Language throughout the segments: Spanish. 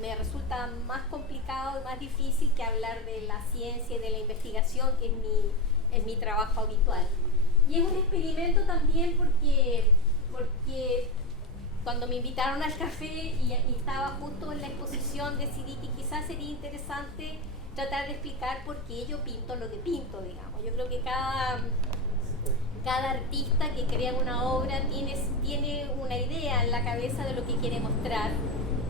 me resulta más complicado y más difícil que hablar de la ciencia y de la investigación, que es mi trabajo habitual. Y es un experimento también porque cuando me invitaron al café y estaba justo en la exposición, decidí que quizás sería interesante tratar de explicar por qué yo pinto lo que pinto, digamos. Yo creo que cada artista que crea una obra tiene una idea en la cabeza de lo que quiere mostrar,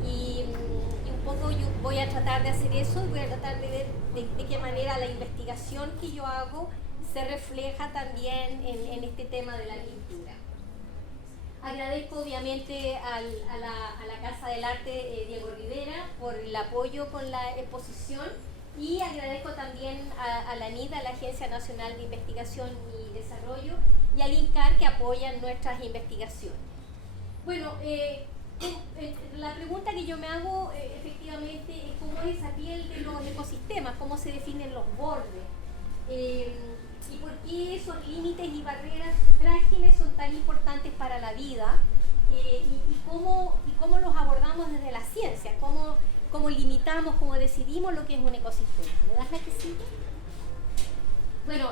y un poco yo voy a tratar de hacer eso, y voy a tratar de ver de qué manera la investigación que yo hago se refleja también en este tema de la pintura. Agradezco obviamente a la Casa del Arte Diego Rivera por el apoyo con la exposición, y agradezco también a la ANID, a la Agencia Nacional de Investigación y Desarrollo, y al INCAR, que apoyan nuestras investigaciones. Bueno, la pregunta que yo me hago efectivamente es cómo es esa piel de los ecosistemas, cómo se definen los bordes, y por qué esos límites y barreras frágiles son tan importantes para la vida, y cómo los abordamos desde la ciencia, cómo limitamos, cómo decidimos lo que es un ecosistema. ¿Me das la que sigue? Bueno,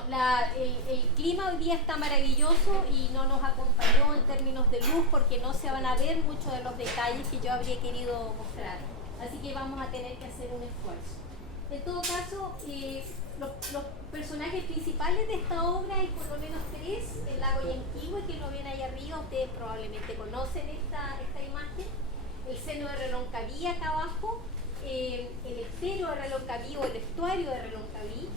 el clima hoy día está maravilloso y no nos acompañó en términos de luz, porque no se van a ver muchos de los detalles que yo habría querido mostrar. Así que vamos a tener que hacer un esfuerzo. En todo caso, los personajes principales de esta obra hay por lo menos tres: el lago Yanquihue, que lo ven ahí arriba, ustedes probablemente conocen esta imagen, el seno de Reloncaví acá abajo, el estero de Reloncaví o el estuario de Reloncaví,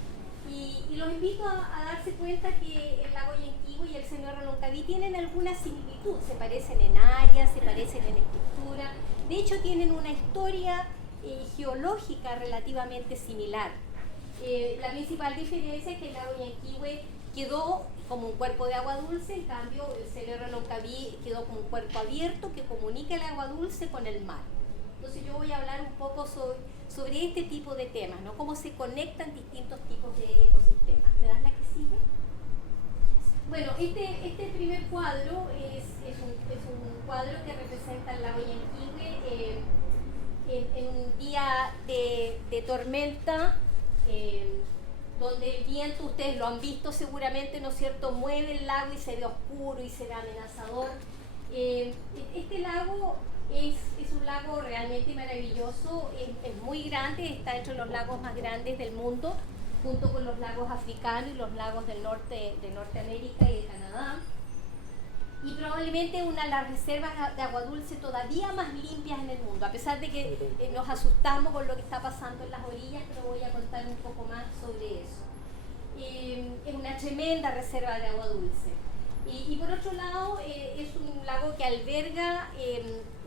y los invito a darse cuenta que el lago Yanquihue y el seno de Reloncaví tienen alguna similitud, se parecen en área, se parecen en estructura, de hecho tienen una historia geológica relativamente similar. La principal diferencia es que el lago Yanquihue quedó como un cuerpo de agua dulce, en cambio el seno de Reloncaví quedó como un cuerpo abierto que comunica el agua dulce con el mar. Entonces yo voy a hablar un poco sobre este tipo de temas, ¿no? Cómo se conectan distintos tipos de ecosistemas. ¿Me das la que sigue? Bueno, este primer cuadro es un cuadro que representa el lago Yanquihue en un día de tormenta, donde el viento, ustedes lo han visto seguramente, ¿no es cierto?, mueve el lago y se ve oscuro y se ve amenazador. Este lago es un lago realmente maravilloso, es muy grande, está entre los lagos más grandes del mundo, junto con los lagos africanos y los lagos de Norteamérica y de Canadá. Y probablemente una de las reservas de agua dulce todavía más limpias en el mundo, a pesar de que nos asustamos con lo que está pasando en las orillas, pero voy a contar un poco más sobre eso. Es una tremenda reserva de agua dulce. Y por otro lado, es un lago que alberga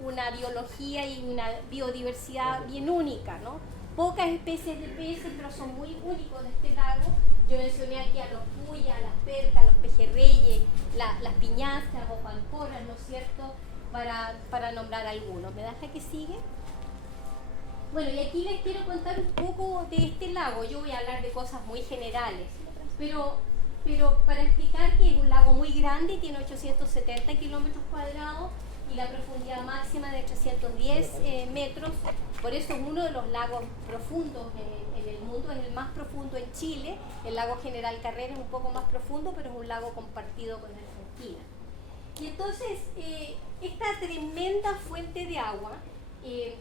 una biología y una biodiversidad bien única, ¿no? Pocas especies de peces, pero son muy únicos de este lago. Yo mencioné aquí a los puyas, a las percas, a los pejerreyes, las piñazas o pancoras, ¿no es cierto?, para nombrar algunos. ¿Me das la que sigue? Bueno, y aquí les quiero contar un poco de este lago. Yo voy a hablar de cosas muy generales, pero para explicar que es un lago muy grande y tiene 870 kilómetros cuadrados y la profundidad máxima de 310 metros. Por eso es uno de los lagos profundos en el mundo, es el más profundo en Chile. El lago General Carrera es un poco más profundo, pero es un lago compartido con Argentina. Y entonces, esta tremenda fuente de agua,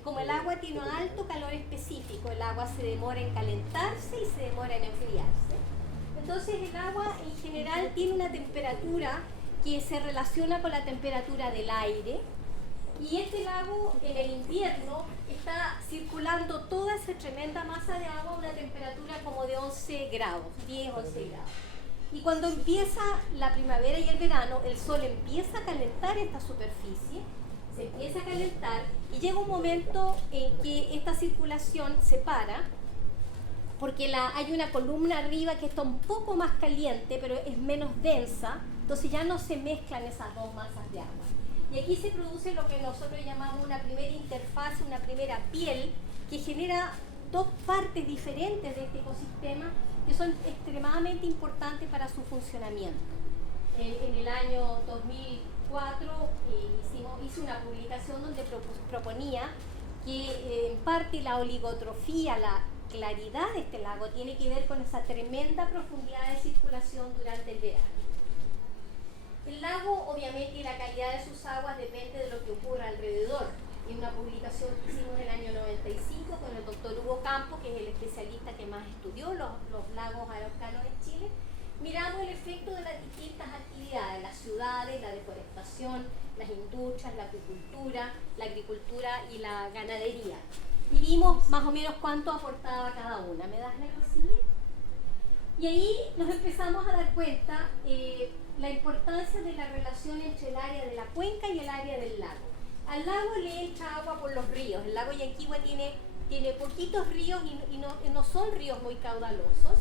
como el agua tiene un alto calor específico, el agua se demora en calentarse y se demora en enfriarse. Entonces el agua en general tiene una temperatura que se relaciona con la temperatura del aire, y este lago en el invierno está circulando toda esa tremenda masa de agua a una temperatura como de 11 grados, 10, 11 grados. Y cuando empieza la primavera y el verano, el sol empieza a calentar esta superficie, se empieza a calentar, y llega un momento en que esta circulación se para, porque hay una columna arriba que está un poco más caliente, pero es menos densa, entonces ya no se mezclan esas dos masas de agua. Y aquí se produce lo que nosotros llamamos una primera interfaz, una primera piel, que genera dos partes diferentes de este ecosistema que son extremadamente importantes para su funcionamiento. En el año 2004 hice una publicación donde proponía que en parte la oligotrofía, la claridad de este lago tiene que ver con esa tremenda profundidad de circulación durante el verano. El lago, obviamente, y la calidad de sus aguas depende de lo que ocurra alrededor. En una publicación que hicimos en el año 95 con el doctor Hugo Campo, que es el especialista que más estudió los lagos araucanos en Chile, miramos el efecto de las distintas actividades, las ciudades, la deforestación, las industrias, la agricultura y la ganadería. Y vimos más o menos cuánto aportaba cada una. ¿Me das la que sigue? Y ahí nos empezamos a dar cuenta la importancia de la relación entre el área de la cuenca y el área del lago. Al lago le entra agua por los ríos. El lago Yanquihue tiene poquitos ríos y no son ríos muy caudalosos.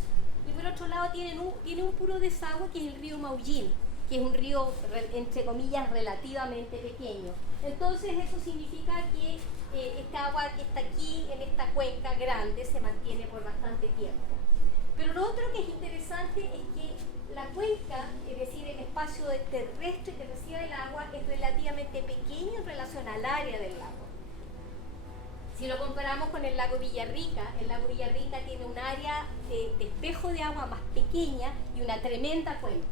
Y por otro lado tiene un puro desagüe, que es el río Maullín, que es un río, entre comillas, relativamente pequeño. Entonces eso significa que esta agua que está aquí en esta cuenca grande se mantiene por bastante tiempo. Pero lo otro que es interesante es que la cuenca, es decir, el espacio terrestre que recibe el agua, es relativamente pequeño en relación al área del lago. Si lo comparamos con el lago Villarrica tiene un área de espejo de agua más pequeña y una tremenda cuenca.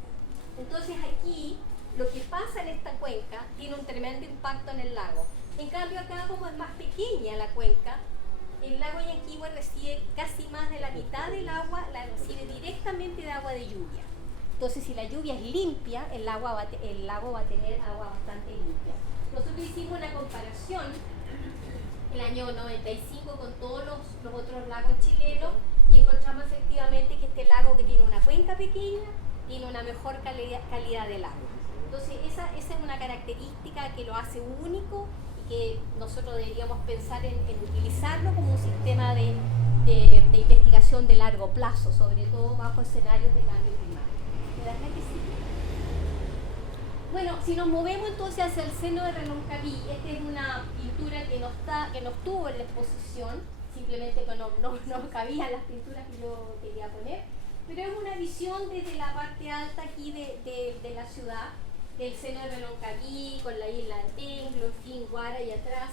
Entonces aquí, lo que pasa en esta cuenca tiene un tremendo impacto en el lago. En cambio acá, como es más pequeña la cuenca, el lago Yanquihue recibe casi más de la mitad del agua, la recibe directamente de agua de lluvia. Entonces, si la lluvia es limpia, el lago va a tener agua bastante limpia. Nosotros hicimos una comparación el año 95 con todos los otros lagos chilenos y encontramos efectivamente que este lago, que tiene una cuenca pequeña, tiene una mejor calidad del agua. Entonces, esa es una característica que lo hace único y que nosotros deberíamos pensar en utilizarlo como un sistema de investigación de largo plazo, sobre todo bajo escenarios de cambio climático. ¿Verdad que sí? Bueno, si nos movemos entonces hacia el seno de Reloncaví, esta es una pintura que no estuvo en la exposición, simplemente que no cabían las pinturas que yo quería poner, pero es una visión desde la parte alta aquí de la ciudad, del seno de Reloncaví, con la isla de Tenglo, en fin, Guara y atrás.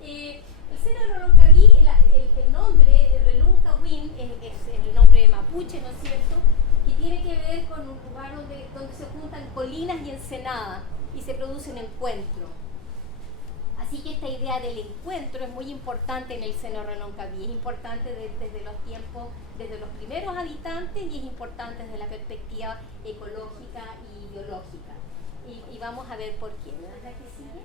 El seno de Reloncaví, el nombre Reloncahuín es el nombre mapuche, ¿no es cierto?, que tiene que ver con un lugar donde se juntan colinas y ensenadas y se produce un encuentro. Así que esta idea del encuentro es muy importante en el seno Reloncaví, es importante desde los tiempos, desde los primeros habitantes, y es importante desde la perspectiva ecológica y biológica. Y vamos a ver por qué. ¿Verdad que sigue?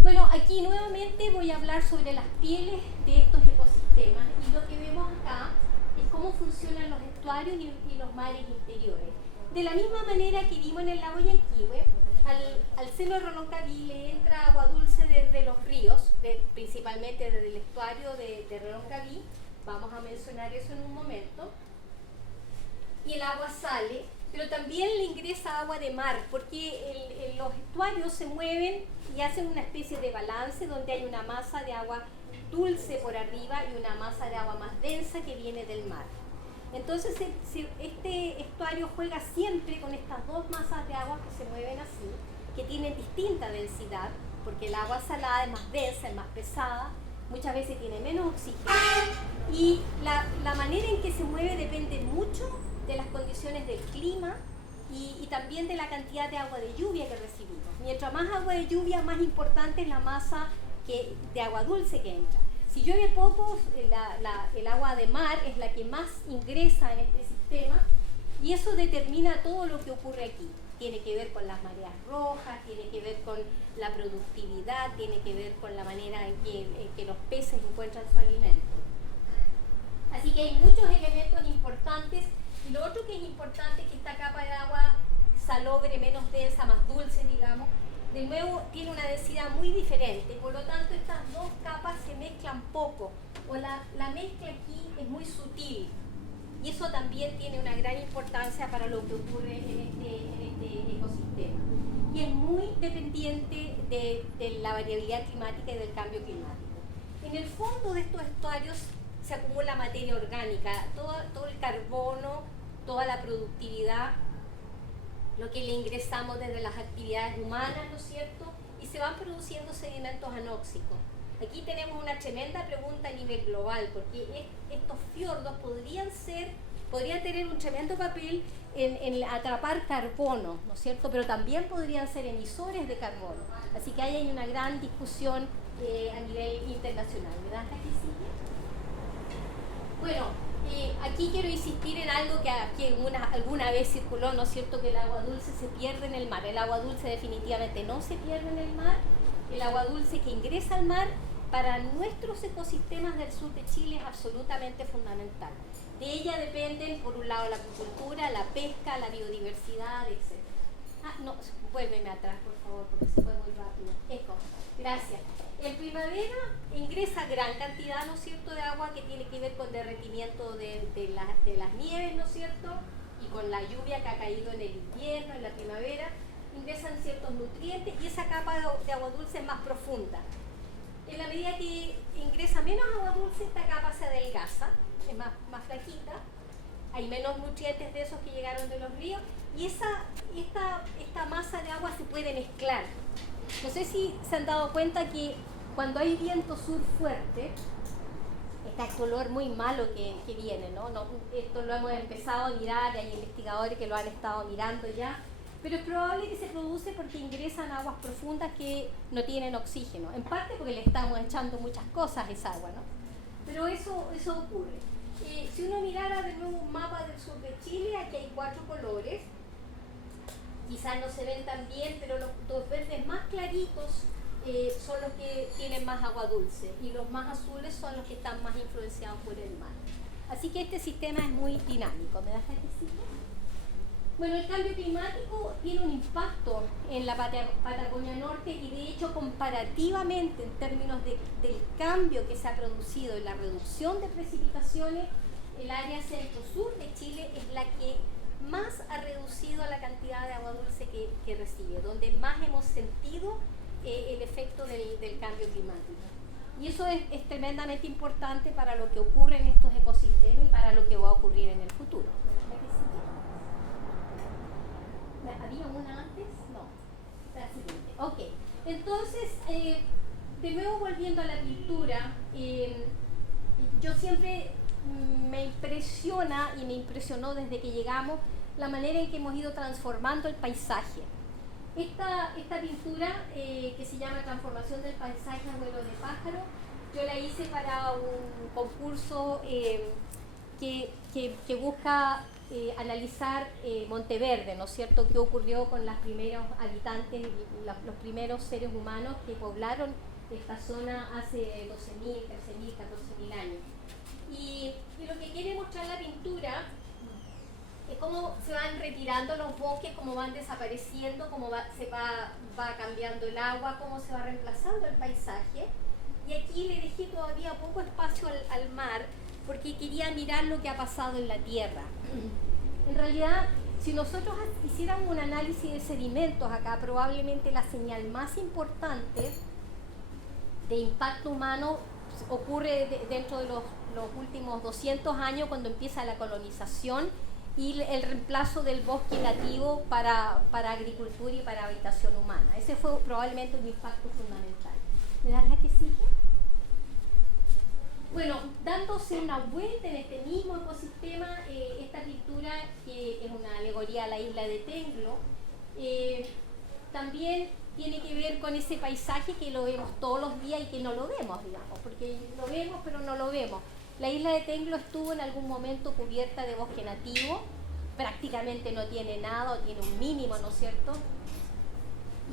Bueno, aquí nuevamente voy a hablar sobre las pieles de estos ecosistemas, y lo que vemos acá es cómo funcionan los estuarios y los mares interiores. De la misma manera que vimos en el lago Yanquihue, al seno de Reloncaví le entra agua dulce desde los ríos, principalmente desde el estuario de Reloncaví, vamos a mencionar eso en un momento, y el agua sale, pero también le ingresa agua de mar, porque los estuarios se mueven y hacen una especie de balance donde hay una masa de agua dulce por arriba y una masa de agua más densa que viene del mar. Entonces este estuario juega siempre con estas dos masas de agua que se mueven así, que tienen distinta densidad, porque el agua salada es más densa, es más pesada, muchas veces tiene menos oxígeno, y la manera en que se mueve depende mucho de las condiciones del clima y también de la cantidad de agua de lluvia que recibimos. Mientras más agua de lluvia, más importante es la masa de agua dulce que entra. Si llueve poco, el agua de mar es la que más ingresa en este sistema, y eso determina todo lo que ocurre aquí. Tiene que ver con las mareas rojas, tiene que ver con la productividad, tiene que ver con la manera en que los peces encuentran su alimento. Así que hay muchos elementos importantes, y lo otro que es importante es que esta capa de agua salobre, menos densa, más dulce, digamos, de nuevo tiene una densidad muy diferente, por lo tanto estas dos capas se mezclan poco, o la mezcla aquí es muy sutil, y eso también tiene una gran importancia para lo que ocurre en este ecosistema, y es muy dependiente de la variabilidad climática y del cambio climático. En el fondo de estos estuarios se acumula materia orgánica, todo el carbono, toda la productividad, lo que le ingresamos desde las actividades humanas, ¿no es cierto? Y se van produciendo sedimentos anóxicos. Aquí tenemos una tremenda pregunta a nivel global, porque estos fiordos podrían tener un tremendo papel en atrapar carbono, ¿no es cierto? Pero también podrían ser emisores de carbono. Así que ahí hay una gran discusión a nivel internacional. ¿Me das la que sigue? Bueno, aquí quiero insistir en algo que alguna vez circuló, ¿no es cierto? Que el agua dulce se pierde en el mar. El agua dulce definitivamente no se pierde en el mar. El agua dulce que ingresa al mar para nuestros ecosistemas del sur de Chile es absolutamente fundamental. De ella dependen, por un lado, la acuicultura, la pesca, la biodiversidad, etc. No, vuélveme atrás, por favor, porque se fue muy rápido. Eco, gracias. En primavera ingresa gran cantidad, ¿no es cierto?, de agua que tiene que ver con derretimiento de las nieves, ¿no es cierto?, y con la lluvia que ha caído en el invierno, en la primavera, ingresan ciertos nutrientes y esa capa de agua dulce es más profunda. En la medida que ingresa menos agua dulce, esta capa se adelgaza, es más flaquita, hay menos nutrientes de esos que llegaron de los ríos y esta masa de agua se puede mezclar. No sé si se han dado cuenta que cuando hay viento sur fuerte, está el color muy malo que viene, ¿no? Esto lo hemos empezado a mirar, hay investigadores que lo han estado mirando ya, pero es probable que se produce porque ingresan aguas profundas que no tienen oxígeno, en parte porque le estamos echando muchas cosas a esa agua, ¿no? Pero eso ocurre. Si uno mirara de nuevo un mapa del sur de Chile, aquí hay 4 colores, quizás no se ven tan bien, pero los dos verdes más claritos son los que tienen más agua dulce y los más azules son los que están más influenciados por el mar. Así que este sistema es muy dinámico. ¿Me das la que sigue? Bueno, el cambio climático tiene un impacto en la Patagonia Norte y de hecho comparativamente en términos del cambio que se ha producido en la reducción de precipitaciones, el área centro-sur de Chile es la que más ha reducido la cantidad de agua dulce que recibe, donde más hemos sentido el efecto del cambio climático. Y eso es tremendamente importante para lo que ocurre en estos ecosistemas y para lo que va a ocurrir en el futuro. ¿Había una antes? No. La siguiente. Ok. Entonces, de nuevo volviendo a la pintura, yo siempre me impresiona y me impresionó desde que llegamos la manera en que hemos ido transformando el paisaje. Esta pintura que se llama Transformación del paisaje a vuelo de pájaro, yo la hice para un concurso que busca analizar Monteverde, ¿no es cierto?, qué ocurrió con los primeros habitantes, los primeros seres humanos que poblaron esta zona hace 12.000, 13.000, 14.000 años. Y lo que quiere mostrar la pintura es cómo se van retirando los bosques, cómo van desapareciendo, cómo va cambiando el agua, cómo se va reemplazando el paisaje. Y aquí le dejé todavía poco espacio al mar, porque quería mirar lo que ha pasado en la tierra. En realidad, si nosotros hiciéramos un análisis de sedimentos acá, probablemente la señal más importante de impacto humano ocurre dentro de los últimos 200 años, cuando empieza la colonización y el reemplazo del bosque nativo para agricultura y para habitación humana. Ese fue probablemente un impacto fundamental. ¿Me das la que sigue? Bueno, dándose una vuelta en este mismo ecosistema, esta pintura, que es una alegoría a la isla de Tenglo, también tiene que ver con ese paisaje que lo vemos todos los días y que no lo vemos, digamos, porque lo vemos pero no lo vemos. La isla de Tenglo estuvo en algún momento cubierta de bosque nativo, prácticamente no tiene nada o tiene un mínimo, ¿no es cierto?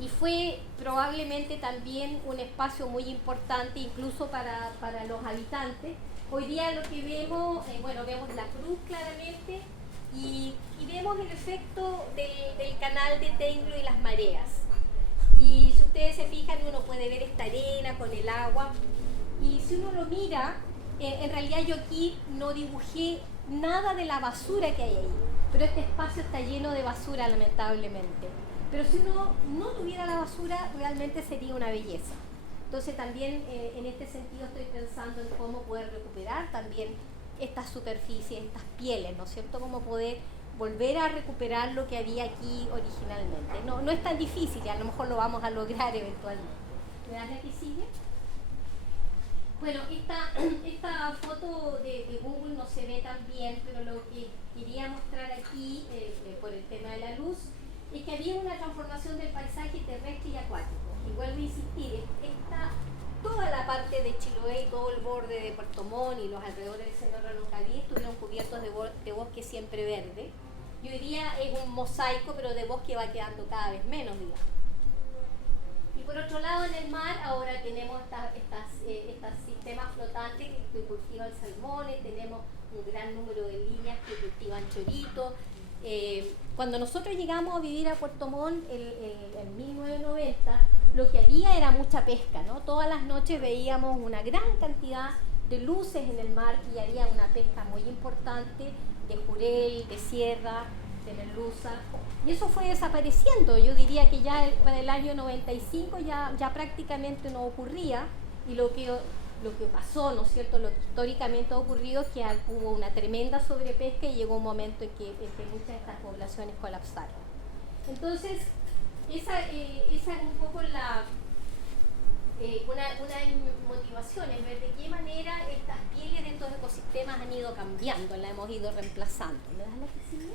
Y fue probablemente también un espacio muy importante incluso para los habitantes. Hoy día lo que vemos, vemos la cruz claramente y vemos el efecto del canal de Tenglo y las mareas. Y si ustedes se fijan, uno puede ver esta arena con el agua. Y si uno lo mira, en realidad yo aquí no dibujé nada de la basura que hay ahí, pero este espacio está lleno de basura, lamentablemente. Pero si uno no tuviera la basura, realmente sería una belleza. Entonces también en este sentido estoy pensando en cómo poder recuperar también estas superficies, estas pieles, ¿no es cierto? Cómo poder volver a recuperar lo que había aquí originalmente. No es tan difícil y a lo mejor lo vamos a lograr eventualmente. ¿Me das la que sigue? Bueno, esta foto de Google no se ve tan bien, pero lo que quería mostrar aquí, por el tema de la luz, es que había una transformación del paisaje terrestre y acuático. Y vuelvo a insistir, toda la parte de Chiloé y todo el borde de Puerto Montt y los alrededores del Seno de Reloncaví estuvieron cubiertos de bosque siempre verde. Y hoy día es un mosaico, pero de bosque va quedando cada vez menos, digamos. Y por otro lado, en el mar ahora tenemos estos sistemas flotantes que cultivan salmones, tenemos un gran número de líneas que cultivan choritos. Cuando nosotros llegamos a vivir a Puerto Montt en 1990, lo que había era mucha pesca, ¿no? Todas las noches veíamos una gran cantidad de luces en el mar y había una pesca muy importante de jurel, de sierra, de merluza, y eso fue desapareciendo. Yo diría que ya para el año 95 ya prácticamente no ocurría, y lo que pasó, ¿no es cierto?, lo que históricamente ha ocurrido es que hubo una tremenda sobrepesca y llegó un momento en que muchas de estas poblaciones colapsaron. Entonces, esa es un poco una de mis motivaciones, ver de qué manera estas pieles de estos ecosistemas han ido cambiando, las hemos ido reemplazando. ¿Me das la que sigue?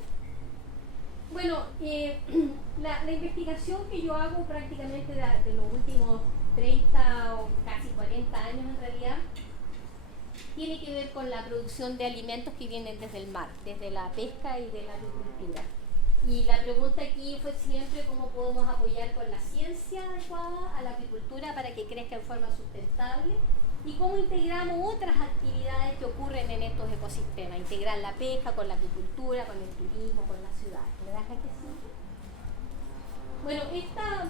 Bueno, la investigación que yo hago prácticamente de los últimos 30 o casi 40 años en realidad, tiene que ver con la producción de alimentos que vienen desde el mar, desde la pesca y de la agricultura. Y la pregunta aquí fue siempre cómo podemos apoyar con la ciencia adecuada a la apicultura para que crezca en forma sustentable, y cómo integramos otras actividades que ocurren en estos ecosistemas, integrar la pesca con la apicultura, con el turismo, con las ciudades. ¿Me das la que sigue? Bueno,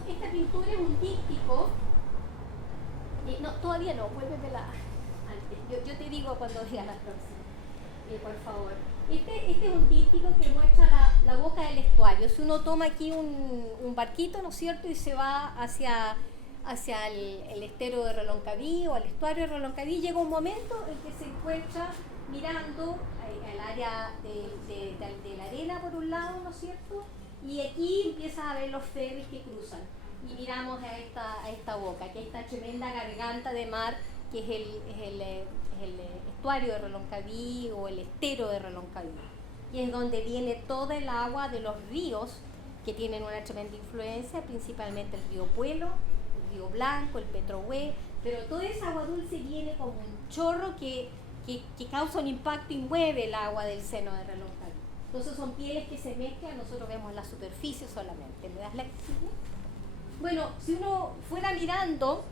esta pintura es un díptico. No, todavía no, vuélvemela antes. Yo te digo cuando diga la próxima, por favor. Este es un díptico que muestra la boca del estuario. Si uno toma aquí un barquito, ¿no es cierto?, y se va hacia el estero de Reloncaví o al estuario de Reloncaví, llega un momento en que se encuentra mirando al área de la arena por un lado, ¿no es cierto?, y aquí empieza a ver los ferries que cruzan, y miramos a esta boca, que es esta tremenda garganta de mar que es el estuario de Reloncaví o el estero de Reloncaví, y es donde viene toda el agua de los ríos que tienen una tremenda influencia, principalmente el río Puelo, el río Blanco, el Petrohue, pero toda esa agua dulce viene como un chorro que causa un impacto y mueve el agua del seno de Reloncaví. Entonces son pieles que se mezclan, nosotros vemos la superficie solamente. ¿Me das la que sigue? Bueno, si uno fuera mirando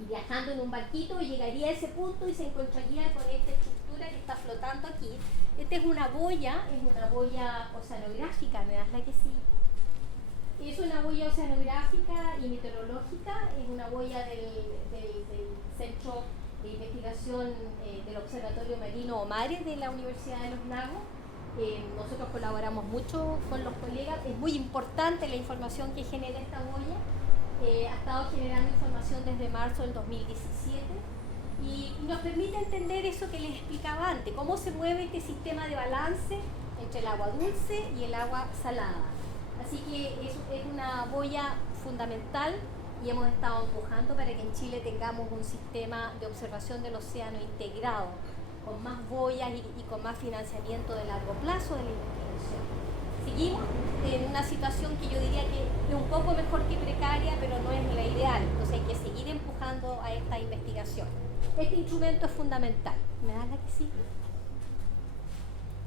y viajando en un barquito, llegaría a ese punto y se encontraría con esta estructura que está flotando aquí. Esta es una boya oceanográfica. ¿Me das la que sí? Es una boya oceanográfica y meteorológica, es una boya del Centro de Investigación del Observatorio Marino OMARE de la Universidad de los Lagos. Nosotros colaboramos mucho con los colegas, es muy importante la información que genera esta boya. Ha estado generando información desde marzo del 2017 y nos permite entender eso que les explicaba antes, cómo se mueve este sistema de balance entre el agua dulce y el agua salada. Así que es una boya fundamental y hemos estado empujando para que en Chile tengamos un sistema de observación del océano integrado, con más boyas y con más financiamiento de largo plazo de la investigación. Seguimos en una situación que yo diría que es un poco mejor que precaria, pero no es la ideal, entonces hay que seguir empujando a esta investigación. Este instrumento es fundamental. ¿Me das la que sigue?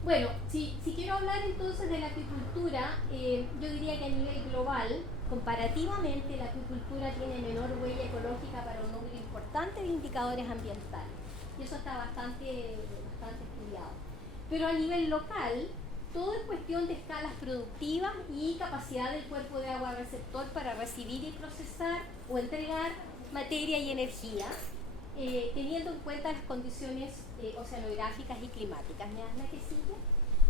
Bueno, si quiero hablar entonces de la apicultura, yo diría que a nivel global, comparativamente, la apicultura tiene menor huella ecológica para un número importante de indicadores ambientales. Y eso está bastante estudiado. Pero a nivel local, todo es cuestión de escalas productivas y capacidad del cuerpo de agua receptor para recibir y procesar o entregar materia y energía, teniendo en cuenta las condiciones oceanográficas y climáticas. ¿Me das la que sigue?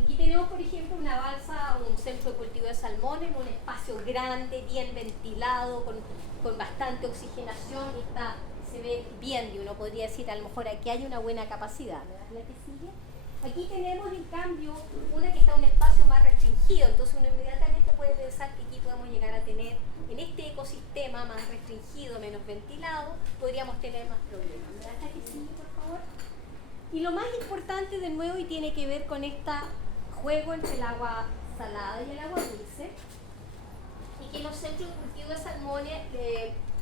Aquí tenemos, por ejemplo, una balsa o un centro de cultivo de salmón en un espacio grande, bien ventilado, con bastante oxigenación, y se ve bien, y uno podría decir, a lo mejor aquí hay una buena capacidad. ¿Me das la que sigue? Aquí tenemos en cambio una que está en un espacio más restringido, entonces uno inmediatamente puede pensar que aquí podemos llegar a tener, en este ecosistema más restringido, menos ventilado, podríamos tener más problemas. ¿Me das la que sigue, por favor? Y lo más importante de nuevo, y tiene que ver con este juego entre el agua salada y el agua dulce, y que los centros de cultivo de salmones,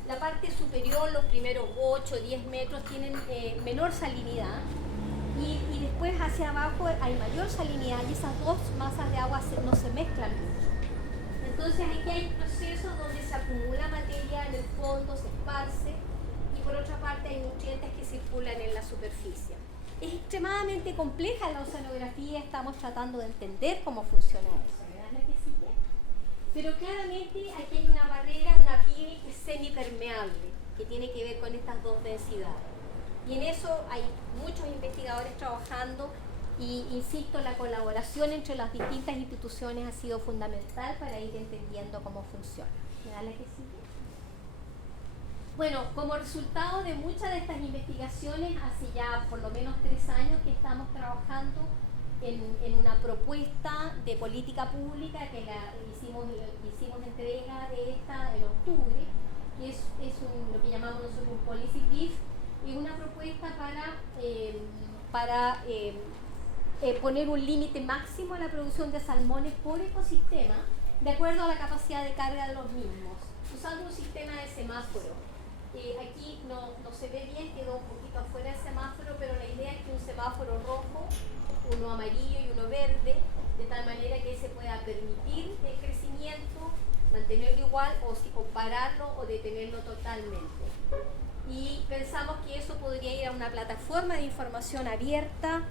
la parte superior, los primeros 8 o 10 metros, tienen menor salinidad, y después hacia abajo hay mayor salinidad, y esas dos masas de agua no se mezclan mucho. Entonces aquí hay procesos donde se acumula materia en el fondo, se esparce, y por otra parte hay nutrientes que circulan en la superficie. Es extremadamente compleja la oceanografía, estamos tratando de entender cómo funciona eso. ¿Verdad la que sigue? Pero claramente aquí hay una barrera, una piel que es semipermeable, que tiene que ver con estas dos densidades. Y en eso hay muchos investigadores trabajando, y insisto, la colaboración entre las distintas instituciones ha sido fundamental para ir entendiendo cómo funciona. ¿Verdad la que sigue? Bueno, como resultado de muchas de estas investigaciones, hace ya por lo menos 3 años que estamos trabajando en una propuesta de política pública que hicimos entrega de esta en octubre, que es lo que llamamos nosotros un policy brief, y una propuesta para poner un límite máximo a la producción de salmones por ecosistema, de acuerdo a la capacidad de carga de los mismos, usando un sistema de semáforo. Aquí no se ve bien, quedó un poquito afuera el semáforo, pero la idea es que un semáforo rojo, uno amarillo y uno verde, de tal manera que se pueda permitir el crecimiento, mantenerlo igual o pararlo o detenerlo totalmente. Y pensamos que eso podría ir a una plataforma de información abierta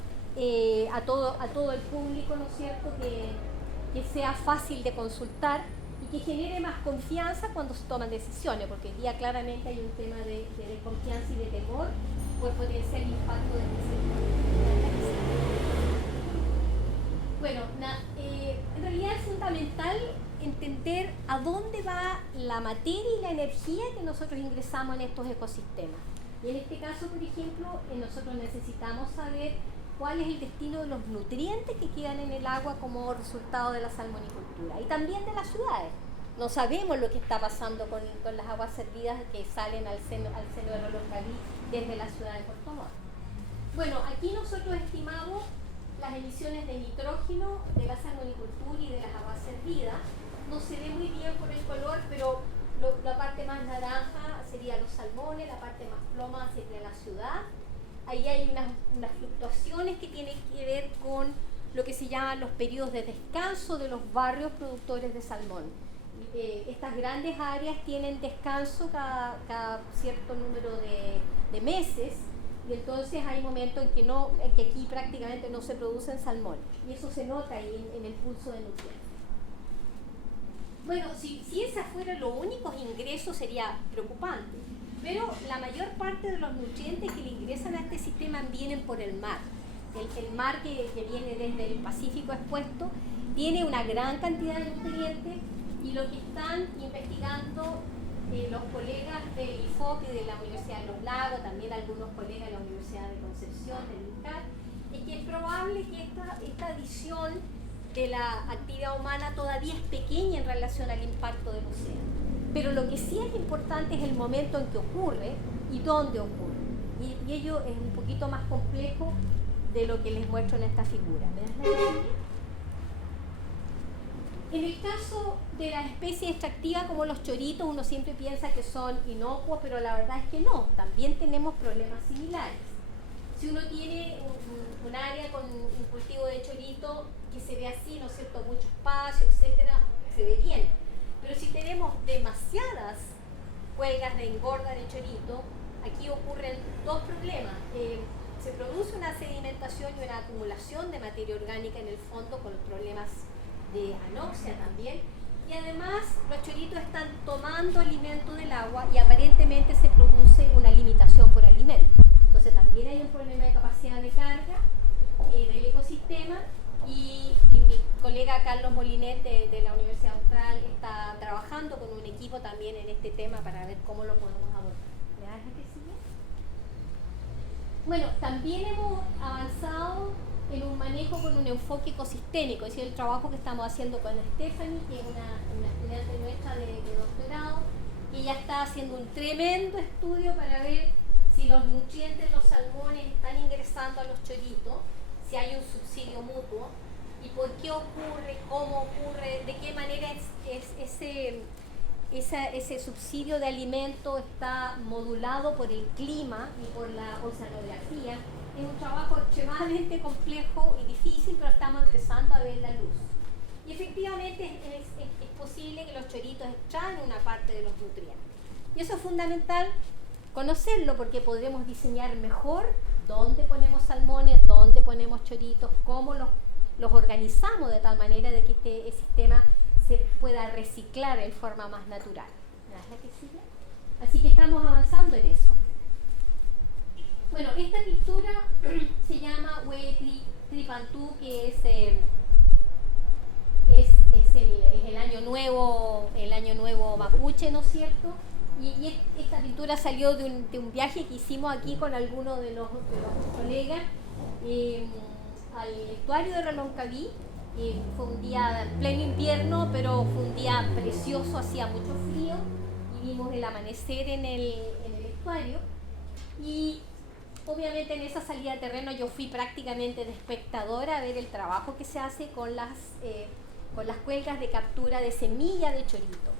a todo el público, ¿no es cierto?, que sea fácil de consultar y que genere más confianza cuando se toman decisiones, porque hoy día claramente hay un tema de desconfianza y de temor por potencial impacto de este sector. Bueno, en realidad es fundamental entender a dónde va la materia y la energía que nosotros ingresamos en estos ecosistemas. Y en este caso, por ejemplo, nosotros necesitamos saber cuál es el destino de los nutrientes que quedan en el agua como resultado de la salmonicultura y también de las ciudades. No sabemos lo que está pasando con las aguas servidas que salen al seno de Reloncaví desde la ciudad de Puerto Montt. Bueno, aquí nosotros estimamos las emisiones de nitrógeno de la salmonicultura y de las aguas servidas. No se ve muy bien por el color, pero la parte más naranja sería los salmones, la parte más ploma sería la ciudad. Ahí hay unas fluctuaciones que tienen que ver con lo que se llaman los periodos de descanso de los barrios productores de salmón. Estas grandes áreas tienen descanso cada cierto número de meses, y entonces hay momentos en que aquí prácticamente no se producen salmón, y eso se nota ahí en el pulso de nutrientes. Bueno, si ese fuera los únicos ingresos sería preocupante, pero la mayor parte de los nutrientes que le ingresan a este sistema vienen por el mar. El mar que viene desde el Pacífico expuesto tiene una gran cantidad de nutrientes, y lo que están investigando los colegas del IFOP y de la Universidad de los Lagos, también algunos colegas de la Universidad de Concepción, del INCAR, es que es probable que esta adición de la actividad humana todavía es pequeña en relación al impacto del océano. Pero lo que sí es importante es el momento en que ocurre y dónde ocurre. Y ello es un poquito más complejo de lo que les muestro en esta figura. ¿Me das la idea? En el caso de las especies extractivas como los choritos, uno siempre piensa que son inocuos, pero la verdad es que no, también tenemos problemas similares. Si uno tiene un área con un cultivo de chorito que se ve así, ¿no es cierto?, mucho espacio, etcétera, se ve bien. Pero si tenemos demasiadas huelgas de engorda de chorito, aquí ocurren dos problemas. Se produce una sedimentación y una acumulación de materia orgánica en el fondo, con los problemas de anoxia también, y además los choritos están tomando alimento del agua y aparentemente se produce una limitación por alimento. Entonces también hay un problema de capacidad de carga del ecosistema, y mi colega Carlos Molinet de la Universidad Austral está trabajando con un equipo también en este tema para ver cómo lo podemos abordar. ¿Me das la que sigue? Bueno, también hemos avanzado en un manejo con un enfoque ecosistémico, es decir, el trabajo que estamos haciendo con Stephanie, que es una estudiante nuestra de doctorado, que ella está haciendo un tremendo estudio para ver si los nutrientes de los salmones están ingresando a los choritos, si hay un subsidio mutuo, y por qué ocurre, cómo ocurre, de qué manera ese subsidio de alimento está modulado por el clima y por la oceanografía. Es un trabajo extremadamente complejo y difícil, pero estamos empezando a ver la luz. Y efectivamente es posible que los choritos extraen una parte de los nutrientes. Y eso es fundamental conocerlo, porque podremos diseñar mejor dónde ponemos salmones, dónde ponemos choritos, cómo los organizamos de tal manera de que este sistema se pueda reciclar en forma más natural. ¿Es la que sigue? Así que estamos avanzando en eso. Bueno, esta pintura se llama Huey Tripantú, que es el año nuevo mapuche, ¿no es cierto? Y esta pintura salió de un viaje que hicimos aquí con algunos de los colegas al estuario de Reloncaví. Fue un día en pleno invierno, pero fue un día precioso, hacía mucho frío y vimos el amanecer en el estuario. Y obviamente en esa salida de terreno yo fui prácticamente de espectadora a ver el trabajo que se hace con las cuelgas de captura de semilla de chorito.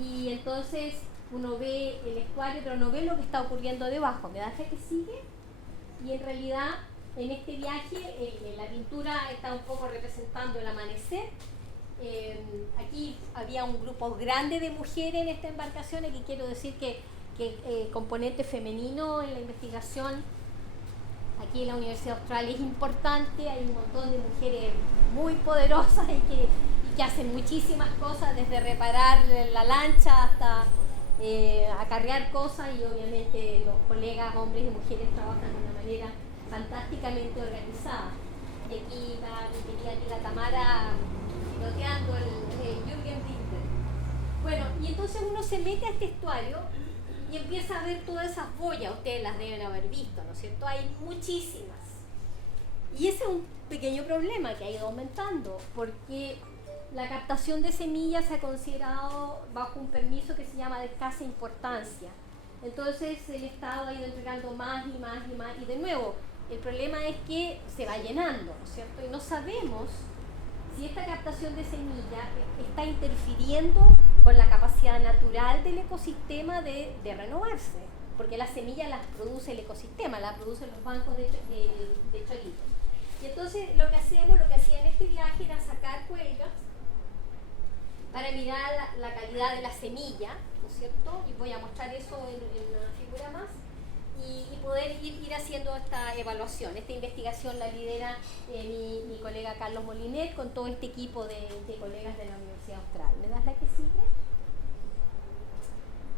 Y entonces uno ve el estuario, pero no ve lo que está ocurriendo debajo. ¿Me das que sigue? Y en realidad en este viaje la pintura está un poco representando el amanecer. Aquí había un grupo grande de mujeres en esta embarcación. Aquí quiero decir que componente femenino en la investigación aquí en la Universidad Austral es importante. Hay un montón de mujeres muy poderosas y que hacen muchísimas cosas, desde reparar la lancha hasta acarrear cosas, y obviamente los colegas hombres y mujeres trabajan de una manera fantásticamente organizada. Y aquí va mi querida amiga Tamara piloteando el Jürgen Richter. Bueno, y entonces uno se mete a este estuario y empieza a ver todas esas boyas. Ustedes las deben haber visto, ¿no es cierto? Hay muchísimas. Y ese es un pequeño problema que ha ido aumentando, porque la captación de semillas se ha considerado bajo un permiso que se llama de escasa importancia. Entonces el Estado ha ido entregando más y más y más, y de nuevo, el problema es que se va llenando, ¿no es cierto? Y no sabemos si esta captación de semillas está interfiriendo con la capacidad natural del ecosistema de renovarse, porque las semillas las produce el ecosistema, las producen los bancos de choritos. Y entonces lo que hacía en este viaje era sacar cuelgas para mirar la calidad de la semilla, ¿no es cierto? Y voy a mostrar eso en una figura más, y poder ir haciendo esta evaluación. Esta investigación la lidera mi colega Carlos Molinet con todo este equipo de colegas de la Universidad Austral. ¿Me das la que sigue?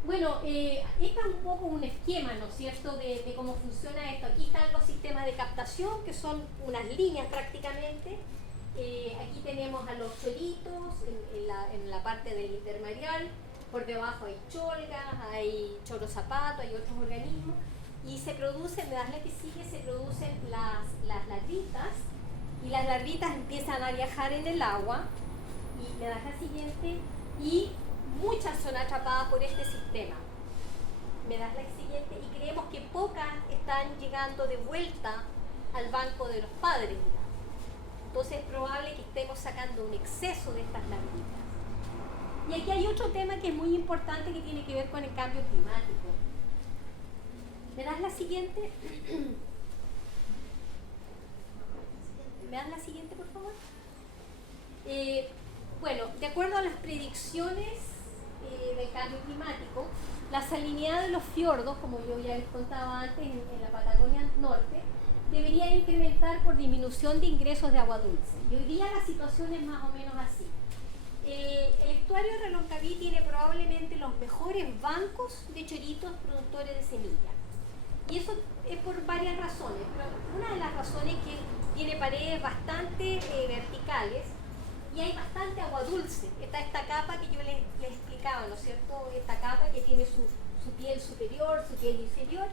Bueno, este es un poco un esquema, ¿no es cierto?, de cómo funciona esto. Aquí están los sistemas de captación, que son unas líneas prácticamente. Aquí tenemos a los choritos en la parte del intermareal. Por debajo hay cholgas, hay choro zapato, hay otros organismos. Y se producen, me das la que sigue, se producen las larvitas. Y las larvitas empiezan a viajar en el agua. Y me das la siguiente. Y muchas son atrapadas por este sistema. Me das la siguiente. Y creemos que pocas están llegando de vuelta al banco de los padres, digamos. Entonces es probable que estemos sacando un exceso de estas larvitas. Y aquí hay otro tema que es muy importante, que tiene que ver con el cambio climático. ¿Me das la siguiente? ¿Me das la siguiente, por favor? Bueno, de acuerdo a las predicciones del cambio climático, la salinidad de los fiordos, como yo ya les contaba antes, en la Patagonia Norte, debería incrementar por disminución de ingresos de agua dulce. Y hoy día la situación es más o menos así. El estuario de Reloncaví tiene probablemente los mejores bancos de choritos productores de semillas. Y eso es por varias razones. Pero una de las razones es que tiene paredes bastante verticales y hay bastante agua dulce. Está esta capa que yo les explicaba, ¿no es cierto? Esta capa que tiene su piel superior, su piel inferior.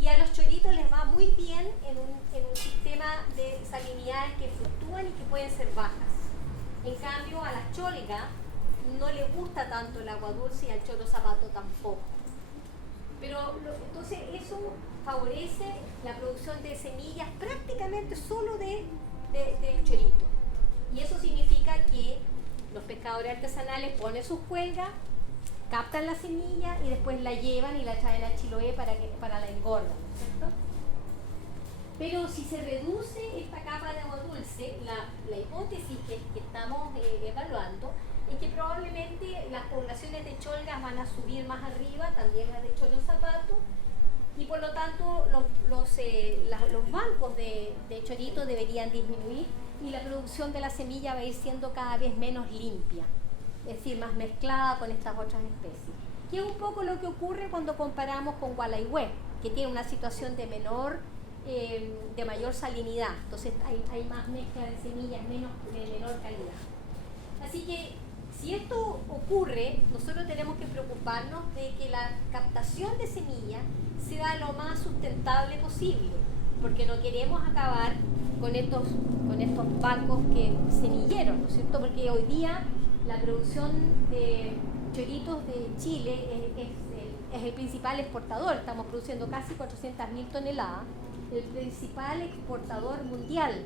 Y a los choritos les va muy bien en un sistema habla de salinidades que fluctúan y que pueden ser bajas. En cambio, a la cholga no le gusta tanto el agua dulce y al choro zapato tampoco. Pero entonces eso favorece la producción de semillas prácticamente solo de chorito. Y eso significa que los pescadores artesanales ponen sus cuelgas, captan la semilla y después la llevan y la traen a Chiloé para la engorda, ¿cierto? Pero si se reduce esta capa de agua dulce, la hipótesis que estamos evaluando es que probablemente las poblaciones de cholgas van a subir más arriba, también las de choro zapato, y por lo tanto los bancos de chorito deberían disminuir y la producción de la semilla va a ir siendo cada vez menos limpia, es decir, más mezclada con estas otras especies. Que es un poco lo que ocurre cuando comparamos con Gualeguay, que tiene una situación de mayor salinidad, entonces hay más mezcla de semillas, de menor calidad. Así que si esto ocurre, nosotros tenemos que preocuparnos de que la captación de semillas sea lo más sustentable posible, porque no queremos acabar con estos bancos semilleros, ¿no es cierto? Porque hoy día la producción de choritos de Chile es el principal exportador, estamos produciendo casi 400.000 toneladas, el principal exportador mundial,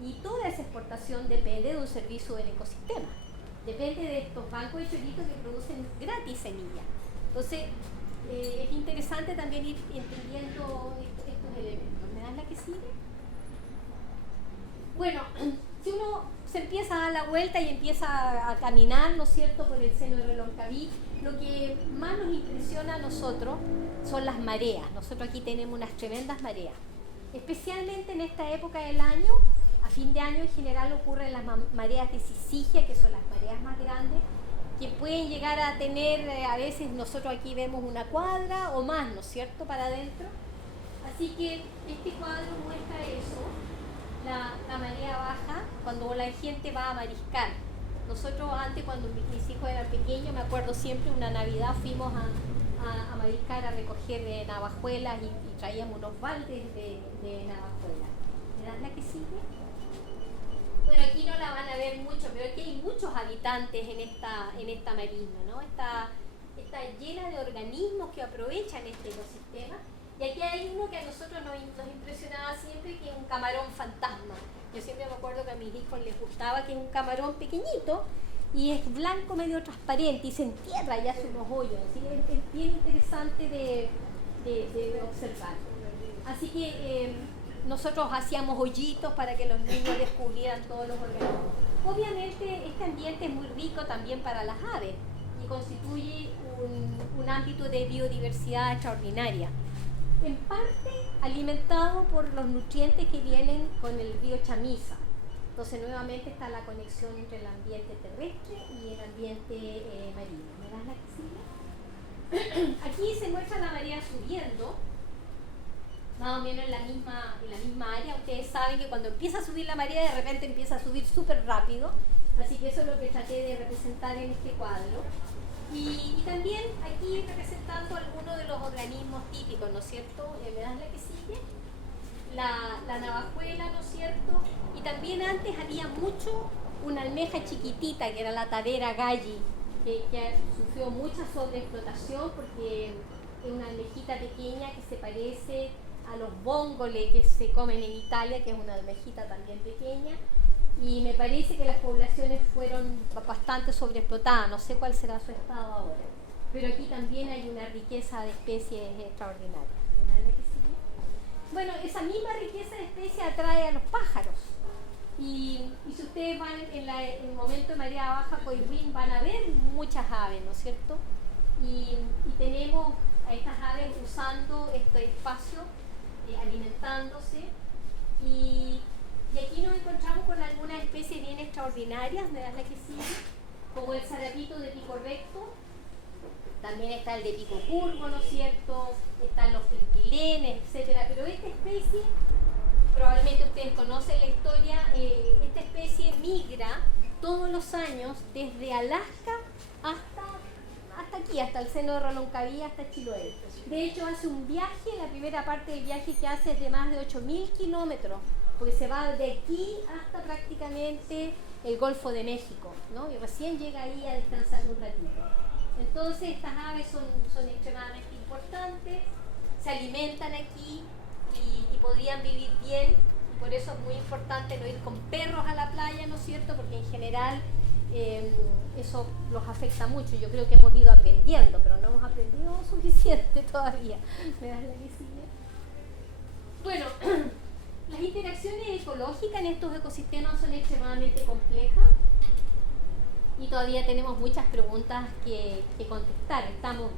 y toda esa exportación depende de un servicio del ecosistema. Depende de estos bancos de choritos que producen gratis semillas. Entonces, es interesante también ir entendiendo estos elementos. ¿Me das la que sigue? Bueno, si uno se empieza a dar la vuelta y empieza a caminar, ¿no es cierto?, por el seno de Reloncaví, lo que más nos impresiona a nosotros son las mareas. Nosotros aquí tenemos unas tremendas mareas. Especialmente en esta época del año, a fin de año en general ocurren las mareas de Syzygia, que son las mareas más grandes, que pueden llegar a tener, a veces nosotros aquí vemos una cuadra o más, ¿no es cierto?, para adentro. Así que este cuadro muestra eso, la marea baja, cuando la gente va a mariscar. Nosotros antes, cuando mis hijos eran pequeños, me acuerdo siempre, una Navidad fuimos a mariscar, a recoger navajuelas y traíamos unos baldes de navajuelas. ¿Me das la que sigue? Bueno, aquí no la van a ver mucho, pero aquí hay muchos habitantes en esta marina, ¿no? Está llena de organismos que aprovechan este ecosistema. Y aquí hay uno que a nosotros nos impresionaba siempre, que es un camarón fantasma. Yo siempre me acuerdo que a mis hijos les gustaba, que es un camarón pequeñito y es blanco, medio transparente, y se entierra y hace unos hoyos. ¿Sí? Es bien interesante de observar. Así que nosotros hacíamos hoyitos para que los niños descubrieran todos los organismos. Obviamente este ambiente es muy rico también para las aves y constituye un ámbito de biodiversidad extraordinaria, en parte alimentado por los nutrientes que vienen con el río Chamisa. Entonces nuevamente está la conexión entre el ambiente terrestre y el ambiente marino. ¿Me das la que sigue? Aquí se muestra la marea subiendo, más o menos en la misma área. Ustedes saben que cuando empieza a subir la marea, de repente empieza a subir súper rápido, así que eso es lo que traté de representar en este cuadro. Y también aquí representando algunos de los organismos típicos, ¿no es cierto? ¿Me das la que sigue? La navajuela, ¿no es cierto? Y también antes había mucho una almeja chiquitita que era la Tadera galli, que sufrió mucha sobreexplotación porque es una almejita pequeña que se parece a los vongole que se comen en Italia, que es una almejita también pequeña. Y me parece que las poblaciones fueron bastante sobreexplotadas, no sé cuál será su estado ahora. Pero aquí también hay una riqueza de especies extraordinaria. Bueno, esa misma riqueza de especies atrae a los pájaros. Y si ustedes van en el momento de marea baja, Coihuín, van a ver muchas aves, ¿no es cierto? Y tenemos a estas aves usando este espacio, alimentándose. Y aquí nos encontramos con algunas especies bien extraordinarias, ¿me das la que sigue? Como el zarapito de pico recto, también está el de pico curvo, ¿no es cierto? Están los pilpilenes, etcétera. Pero esta especie, probablemente ustedes conocen la historia, esta especie migra todos los años desde Alaska hasta aquí, hasta el seno de Reloncaví, hasta Chiloé. De hecho, hace un viaje, la primera parte del viaje que hace es de más de 8.000 kilómetros porque se va de aquí hasta prácticamente el Golfo de México, ¿no? Y recién llega ahí a descansar un ratito. Entonces estas aves son extremadamente importantes, se alimentan aquí y podrían vivir bien, y por eso es muy importante no ir con perros a la playa, ¿no es cierto? Porque en general eso los afecta mucho. Yo creo que hemos ido aprendiendo, pero no hemos aprendido suficiente todavía. ¿Me das la que sigue? Bueno, las interacciones ecológicas en estos ecosistemas son extremadamente complejas y todavía tenemos muchas preguntas que contestar. Estamos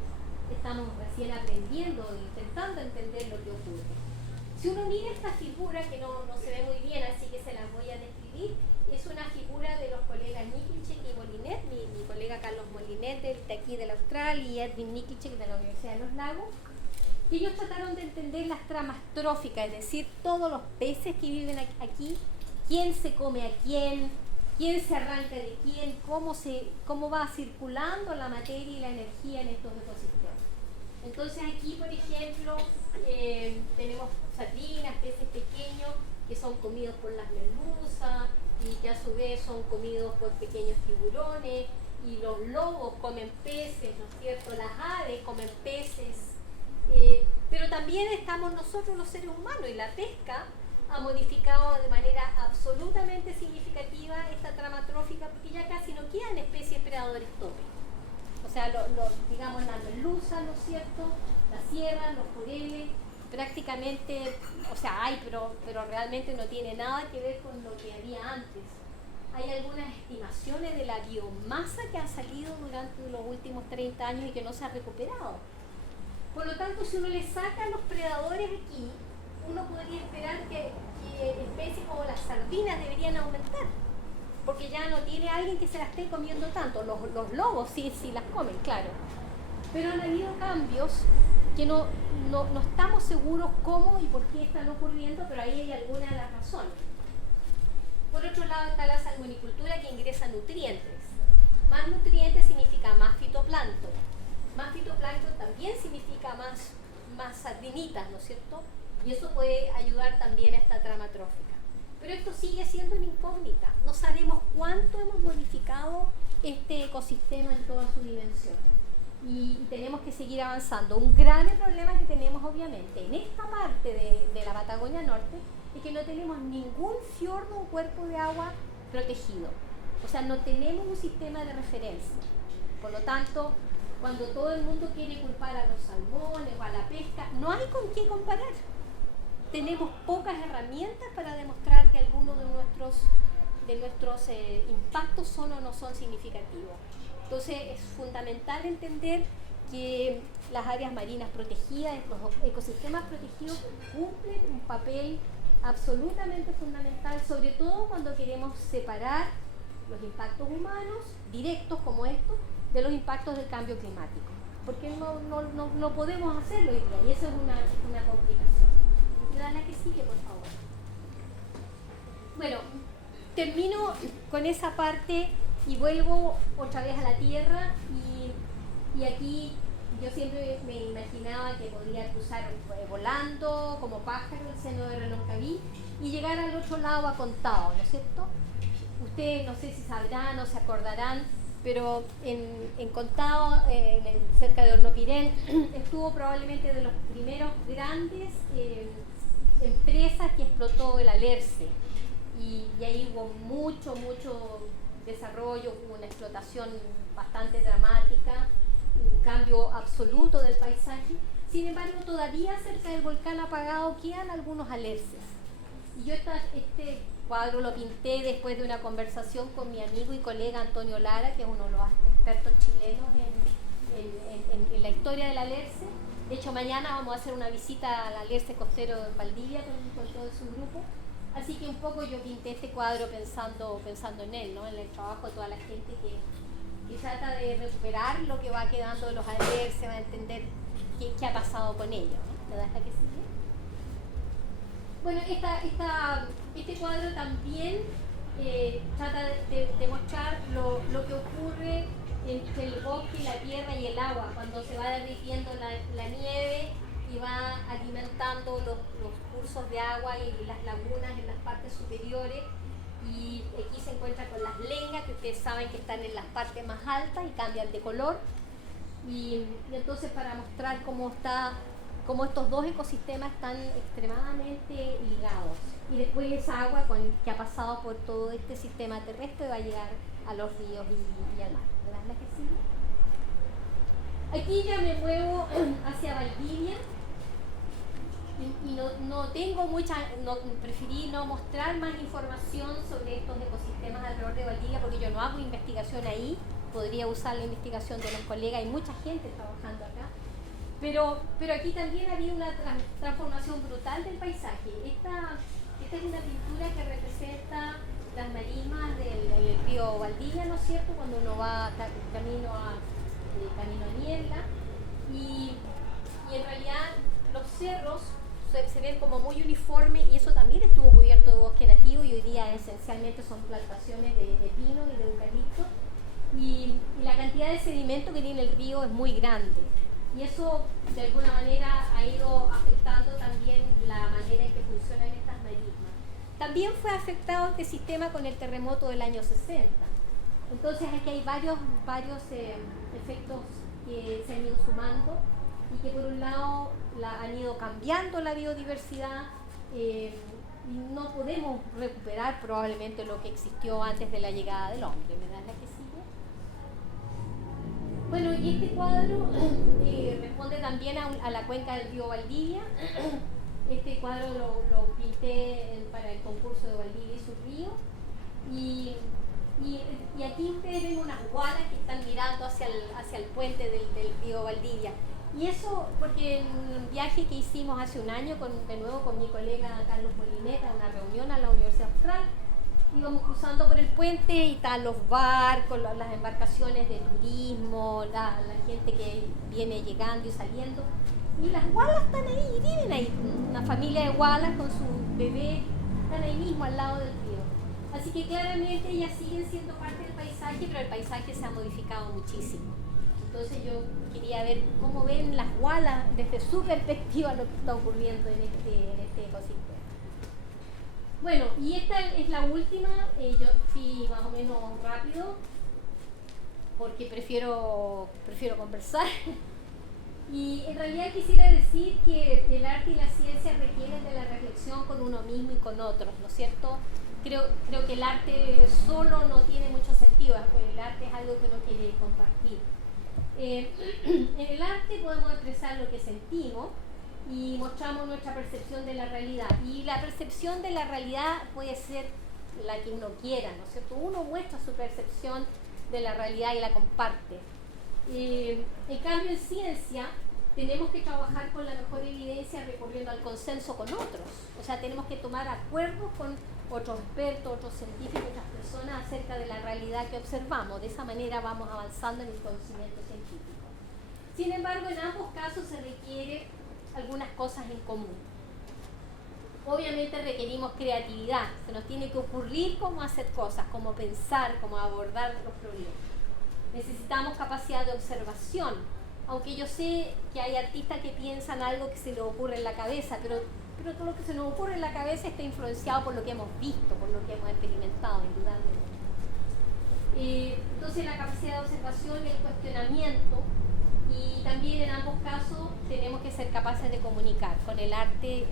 recién aprendiendo, intentando entender lo que ocurre. Si uno mira esta figura, que no se ve muy bien, así que se las voy a describir, es una figura de los colegas Nikilchek y Molinet, mi colega Carlos Molinet de aquí de la Austral y Edwin Nikilchek de la Universidad de los Lagos. Y ellos trataron de entender las tramas tróficas, es decir, todos los peces que viven aquí, quién se come a quién se arranca de quién, cómo va circulando la materia y la energía en estos ecosistemas. Entonces aquí, por ejemplo, tenemos sardinas, peces pequeños que son comidos por las merluzas y que a su vez son comidos por pequeños tiburones, y los lobos comen peces, ¿no es cierto? Las aves comen peces. Pero también estamos nosotros los seres humanos, y la pesca ha modificado de manera absolutamente significativa esta trama trófica, porque ya casi no quedan especies predadores tope. O sea, digamos la merluza, ¿no es cierto? La sierra, los jureles, prácticamente, o sea, hay, pero realmente no tiene nada que ver con lo que había antes. Hay algunas estimaciones de la biomasa que ha salido durante los últimos 30 años y que no se ha recuperado. Por lo tanto, si uno le saca a los predadores aquí, uno podría esperar que especies como las sardinas deberían aumentar, porque ya no tiene alguien que se las esté comiendo tanto. Los lobos sí las comen, claro. Pero han habido cambios que no estamos seguros cómo y por qué están ocurriendo, pero ahí hay alguna de las razones. Por otro lado está la salmonicultura, que ingresa nutrientes. Más nutrientes significa más fitoplancton. Más fitoplancton también significa más sardinitas, ¿no es cierto? Y eso puede ayudar también a esta trama trófica. Pero esto sigue siendo una incógnita. No sabemos cuánto hemos modificado este ecosistema en toda su dimensión. Y tenemos que seguir avanzando. Un grave problema que tenemos, obviamente, en esta parte de la Patagonia Norte, es que no tenemos ningún fiordo o cuerpo de agua protegido. O sea, no tenemos un sistema de referencia. Por lo tanto, cuando todo el mundo quiere culpar a los salmones o a la pesca, no hay con qué comparar. Tenemos pocas herramientas para demostrar que algunos de nuestros impactos son o no son significativos. Entonces es fundamental entender que las áreas marinas protegidas, los ecosistemas protegidos, cumplen un papel absolutamente fundamental, sobre todo cuando queremos separar los impactos humanos directos como estos de los impactos del cambio climático, porque no podemos hacerlo hoy día, y eso es una complicación. La que sigue, por favor. Bueno, termino con esa parte y vuelvo otra vez a la Tierra, y aquí yo siempre me imaginaba que podía cruzar volando como pájaro el seno de Reloncaví y llegar al otro lado a Contao, ¿no es cierto? Ustedes no sé si sabrán o se acordarán, pero en Contao, cerca de Hornopirén, estuvo probablemente de los primeros grandes empresas que explotó el alerce, y ahí hubo mucho desarrollo, hubo una explotación bastante dramática, un cambio absoluto del paisaje. Sin embargo, todavía cerca del volcán apagado quedan algunos alerces, y yo este cuadro lo pinté después de una conversación con mi amigo y colega Antonio Lara, que es uno de los expertos chilenos en la historia del alerce. De hecho, mañana vamos a hacer una visita al alerce costero de Valdivia con todo su grupo. Así que un poco yo pinté este cuadro pensando en él, ¿no? En el trabajo de toda la gente que trata de recuperar lo que va quedando de los alerces, va a entender qué ha pasado con ellos, ¿no? ¿Te das la que sigue? Bueno, este cuadro también trata de mostrar lo que ocurre entre el bosque, la tierra y el agua, cuando se va derritiendo la nieve y va alimentando los cursos de agua y las lagunas en las partes superiores. Y aquí se encuentra con las lengas, que ustedes saben que están en las partes más altas y cambian de color. Y entonces, para mostrar cómo estos dos ecosistemas están extremadamente ligados. Y después esa agua que ha pasado por todo este sistema terrestre va a llegar a los ríos y al mar. ¿Verdad la que sigue? Aquí ya me muevo hacia Valdivia. Y no tengo preferí no mostrar más información sobre estos ecosistemas alrededor de Valdivia, porque yo no hago investigación ahí. Podría usar la investigación de los colegas, hay mucha gente trabajando acá, pero aquí también ha habido una transformación brutal del paisaje. Esta es una pintura que representa las marismas del río Valdivia, ¿no es cierto?, cuando uno va camino a Niebla, y en realidad los cerros se ven como muy uniformes, y eso también estuvo cubierto de bosque nativo, y hoy día esencialmente son plantaciones de pino y de eucalipto, y la cantidad de sedimento que tiene el río es muy grande, y eso de alguna manera ha ido afectando también la manera en que funcionan estas marismas. También fue afectado este sistema con el terremoto del año 60. Entonces aquí hay varios efectos que se han ido sumando, y que por un lado han ido cambiando la biodiversidad, y no podemos recuperar probablemente lo que existió antes de la llegada del hombre. ¿Me das la que sigue? Bueno, y este cuadro responde también a la cuenca del río Valdivia. Este cuadro lo pinté para el concurso de Valdivia y su río, y aquí ustedes ven unas guanas que están mirando hacia el puente del río Valdivia. Y eso porque en un viaje que hicimos hace un año de nuevo con mi colega Carlos Molineta, una reunión a la Universidad Austral, íbamos cruzando por el puente y están los barcos, las embarcaciones de turismo, la gente que viene llegando y saliendo, y las gualas están ahí y viven ahí, una familia de gualas con su bebé, están ahí mismo al lado del río. Así que claramente ellas siguen siendo parte del paisaje, pero el paisaje se ha modificado muchísimo. Entonces yo quería ver cómo ven las gualas desde su perspectiva lo que está ocurriendo en este ecosistema. Bueno, y esta es la última. Yo fui más o menos rápido porque prefiero conversar. Y en realidad quisiera decir que el arte y la ciencia requieren de la reflexión con uno mismo y con otros, ¿no es cierto? Creo que el arte solo no tiene mucho sentido, pues el arte es algo que uno quiere compartir. En el arte podemos expresar lo que sentimos y mostramos nuestra percepción de la realidad, y la percepción de la realidad puede ser la que uno quiera, ¿no es cierto? Uno muestra su percepción de la realidad y la comparte. En cambio, en ciencia tenemos que trabajar con la mejor evidencia recurriendo al consenso con otros, o sea, tenemos que tomar acuerdos con otros expertos, otros científicos, otras personas acerca de la realidad que observamos. De esa manera vamos avanzando en el conocimiento científico. Sin embargo, en ambos casos se requiere algunas cosas en común. Obviamente requerimos creatividad, se nos tiene que ocurrir cómo hacer cosas, cómo pensar, cómo abordar los problemas. Necesitamos capacidad de observación, aunque yo sé que hay artistas que piensan algo que se les ocurre en la cabeza, pero todo lo que se nos ocurre en la cabeza está influenciado por lo que hemos visto, por lo que hemos experimentado, indudablemente. Entonces la capacidad de observación y el cuestionamiento, y también en ambos casos tenemos que ser capaces de comunicar. Con el arte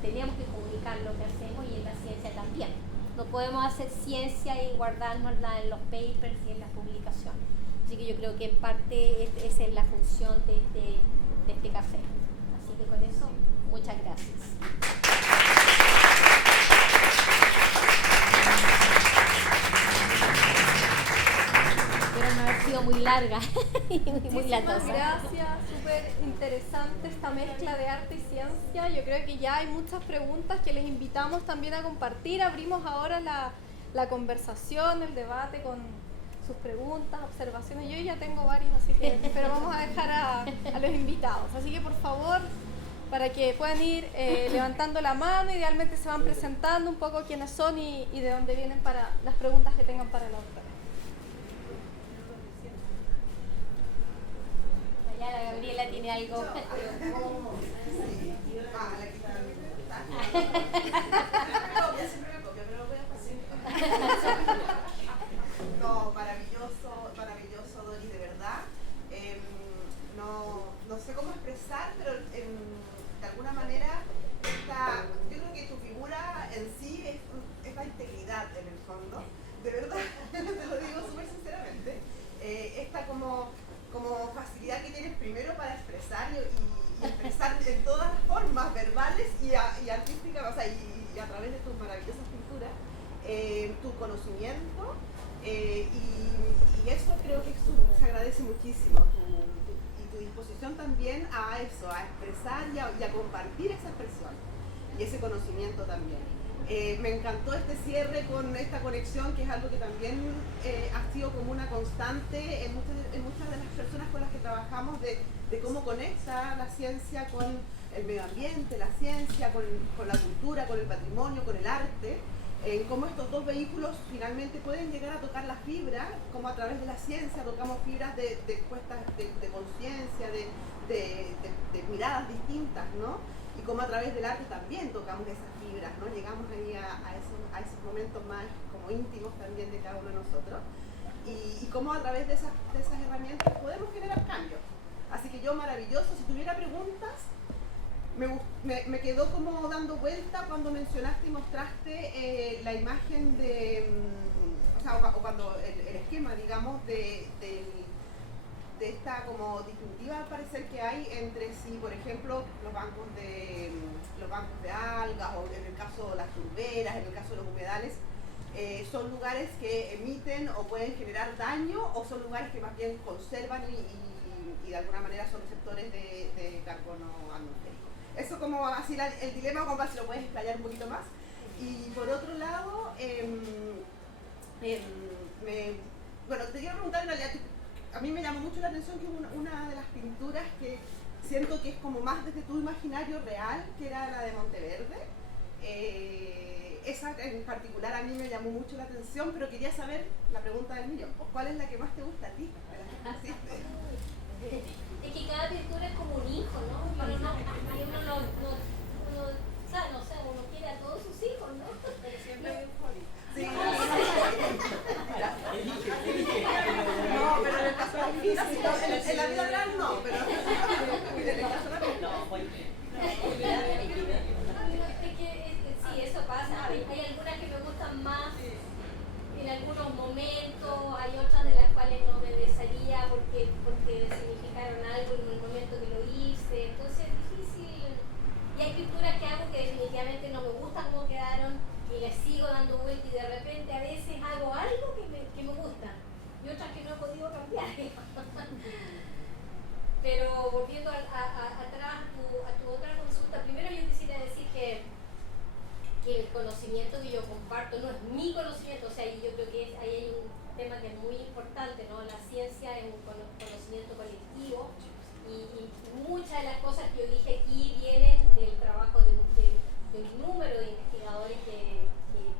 tenemos que comunicar lo que hacemos, y en la ciencia también. No podemos hacer ciencia y guardárnosla en los papers y en las publicaciones. Así que yo creo que en parte esa es la función de este café. Así que con eso, muchas gracias. Espero no haber sido muy larga y muy latosa. Muchísimas gracias, súper interesante esta mezcla de arte y ciencia. Yo creo que ya hay muchas preguntas que les invitamos también a compartir. Abrimos ahora la conversación, el debate con sus preguntas, observaciones. Yo ya tengo varias, así que, pero vamos a dejar a los invitados. Así que por favor, para que puedan ir levantando la mano, idealmente se van presentando un poco quiénes son y de dónde vienen para las preguntas que tengan para la otra. Ya la Gabriela tiene algo. Siempre me copio, pero lo voy a pasar. No, maravilloso, Dori, de verdad. No sé cómo expresar, pero de alguna manera yo creo que tu figura en sí es la integridad en el fondo. De verdad, te lo digo súper sinceramente. Esta como facilidad que tienes primero para expresar y expresar en todas las formas verbales y artísticas, o sea, y a través de tus maravillosas pinturas, tu conocimiento, y eso creo que se agradece muchísimo, y tu disposición también a eso, a expresar y a compartir esa expresión y ese conocimiento también. Me encantó este cierre con esta conexión, que es algo que también ha sido como una constante en muchas de las personas con las que trabajamos, de cómo conecta la ciencia con el medio ambiente, la ciencia con la cultura, con el patrimonio, con el arte, en cómo estos dos vehículos finalmente pueden llegar a tocar la fibra, como a través de la ciencia tocamos fibras de conciencia, de miradas distintas, ¿no? Y como a través del arte también tocamos esas fibras, ¿no? Llegamos ahí a esos momentos más como íntimos también de cada uno de nosotros, y cómo a través de esas herramientas podemos generar cambios. Así que yo, maravilloso. Si tuviera preguntas, me quedó como dando vuelta cuando mencionaste y mostraste la imagen o cuando el esquema, digamos, de esta como distintiva al parecer que hay entre si, por ejemplo, los bancos de algas, o en el caso de las turberas, en el caso de los humedales, son lugares que emiten o pueden generar daño, o son lugares que más bien conservan y de alguna manera son receptores de carbono atmosférico. Eso como así el dilema, como para si lo puedes explayar un poquito más. Y por otro lado, bueno, te quiero preguntar en realidad, a mí me llamó mucho la atención que una de las pinturas que siento que es como más desde tu imaginario real, que era la de Monteverde. Esa en particular a mí me llamó mucho la atención, pero quería saber la pregunta del millón. ¿Cuál es la que más te gusta a ti? Es que cada pintura es como un hijo, ¿no? Pero uno quiere a todos sus hijos, ¿no? Pero siempre hay un favorito. Sí. No, pero en el caso de la física, en la vida real no, pero en el caso de la física sí, eso pasa. Hay algunas que me gustan más en algunos momentos, hay otras de las cuales no me besaría porque significaron algo en el momento que lo hice, entonces es difícil. Y hay pinturas que hago que definitivamente no me gustan cómo quedaron y les sigo dando vuelta, y de repente a veces hago algo que me gusta y otras que no he podido cambiar. Pero volviendo atrás a tu otra consulta, primero yo quisiera decir que el conocimiento que yo comparto no es mi conocimiento, o sea, yo creo que ahí hay un tema que es muy importante, ¿no? La ciencia es un conocimiento colectivo, y muchas de las cosas que yo dije aquí vienen del trabajo de un número de investigadores que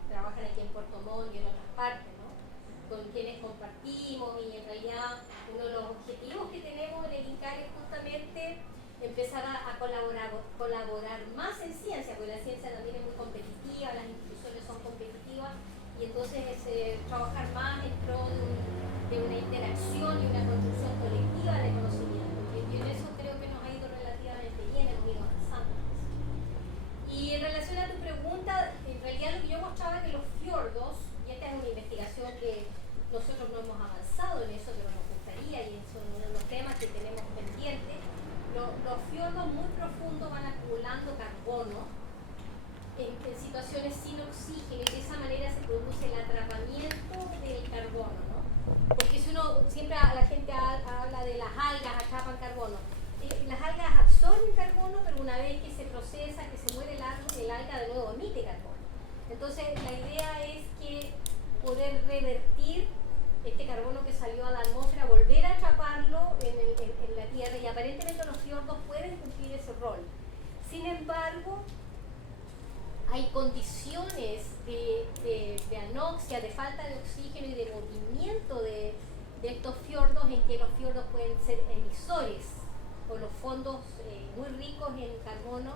trabajan aquí en Puerto Montt y en otras partes, ¿no? Con quienes compartimos, y en realidad uno de los objetivos que tenemos en el INCAR es justamente empezar a colaborar más en ciencia, porque la ciencia también es muy competitiva, las instituciones son competitivas, y entonces trabajar más en pro de una interacción y una construcción colectiva de conocimiento, y en eso creo que nos ha ido relativamente bien, hemos ido avanzando. Y en relación a tu pregunta, en realidad lo que yo mostraba es que los fiordos, y esta es una investigación que nosotros no hemos avanzado en eso, pero nos gustaría, y son uno de los temas que tenemos pendientes. Los fiordos muy profundos van acumulando carbono en situaciones sin oxígeno, y de esa manera se produce el atrapamiento del carbono, ¿no? Porque si uno, siempre la gente habla de las algas atrapan carbono. Las algas absorben carbono, pero una vez que se procesa, que se muere el alga de nuevo emite carbono. Entonces la idea es que poder revertir este carbono que salió a la atmósfera, volver a atraparlo en la Tierra, y aparentemente los fiordos pueden cumplir ese rol. Sin embargo, hay condiciones de anoxia, de falta de oxígeno y de movimiento de estos fiordos, en que los fiordos pueden ser emisores o los fondos muy ricos en carbono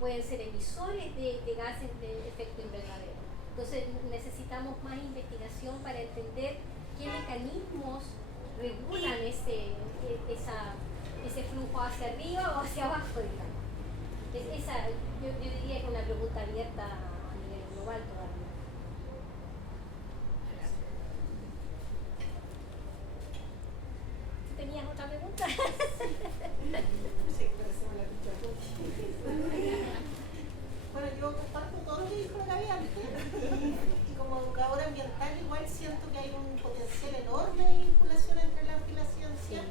pueden ser emisores de gases de efecto invernadero. Entonces necesitamos más investigación para entender qué mecanismos regulan ese flujo hacia arriba o hacia abajo, digamos. Yo diría que es una pregunta abierta a nivel global todavía. ¿Tenías otra pregunta? Sí, parecemos la picha. Bueno, yo comparto todo lo que dijo la Gaby antes y como educadora ambiental igual siento que hay un potencial enorme de vinculación entre el arte y la ciencia,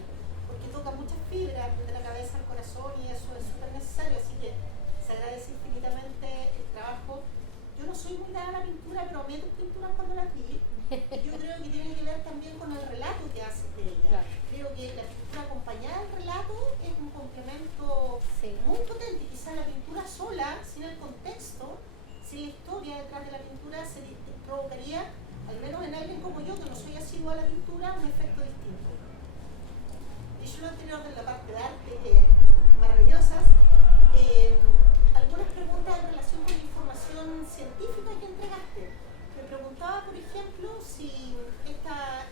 porque toca muchas fibras desde la cabeza al corazón y eso es súper necesario, así que se agradece infinitamente el trabajo. Yo no soy muy dada a la pintura, pero amé tus pinturas cuando las vi. Yo creo que tiene que ver también con el relato que haces de ella. Claro. Creo que la pintura acompañada del relato es un complemento muy potente. Quizás la pintura sola, sin el contexto, sin la historia detrás de la pintura, provocaría, al menos en alguien como yo, que no soy asidua a la pintura, un efecto distinto. Dicho lo anterior de la parte de arte, maravillosas, algunas preguntas en relación con la información científica que entregaste. Me preguntaba, por ejemplo, si esta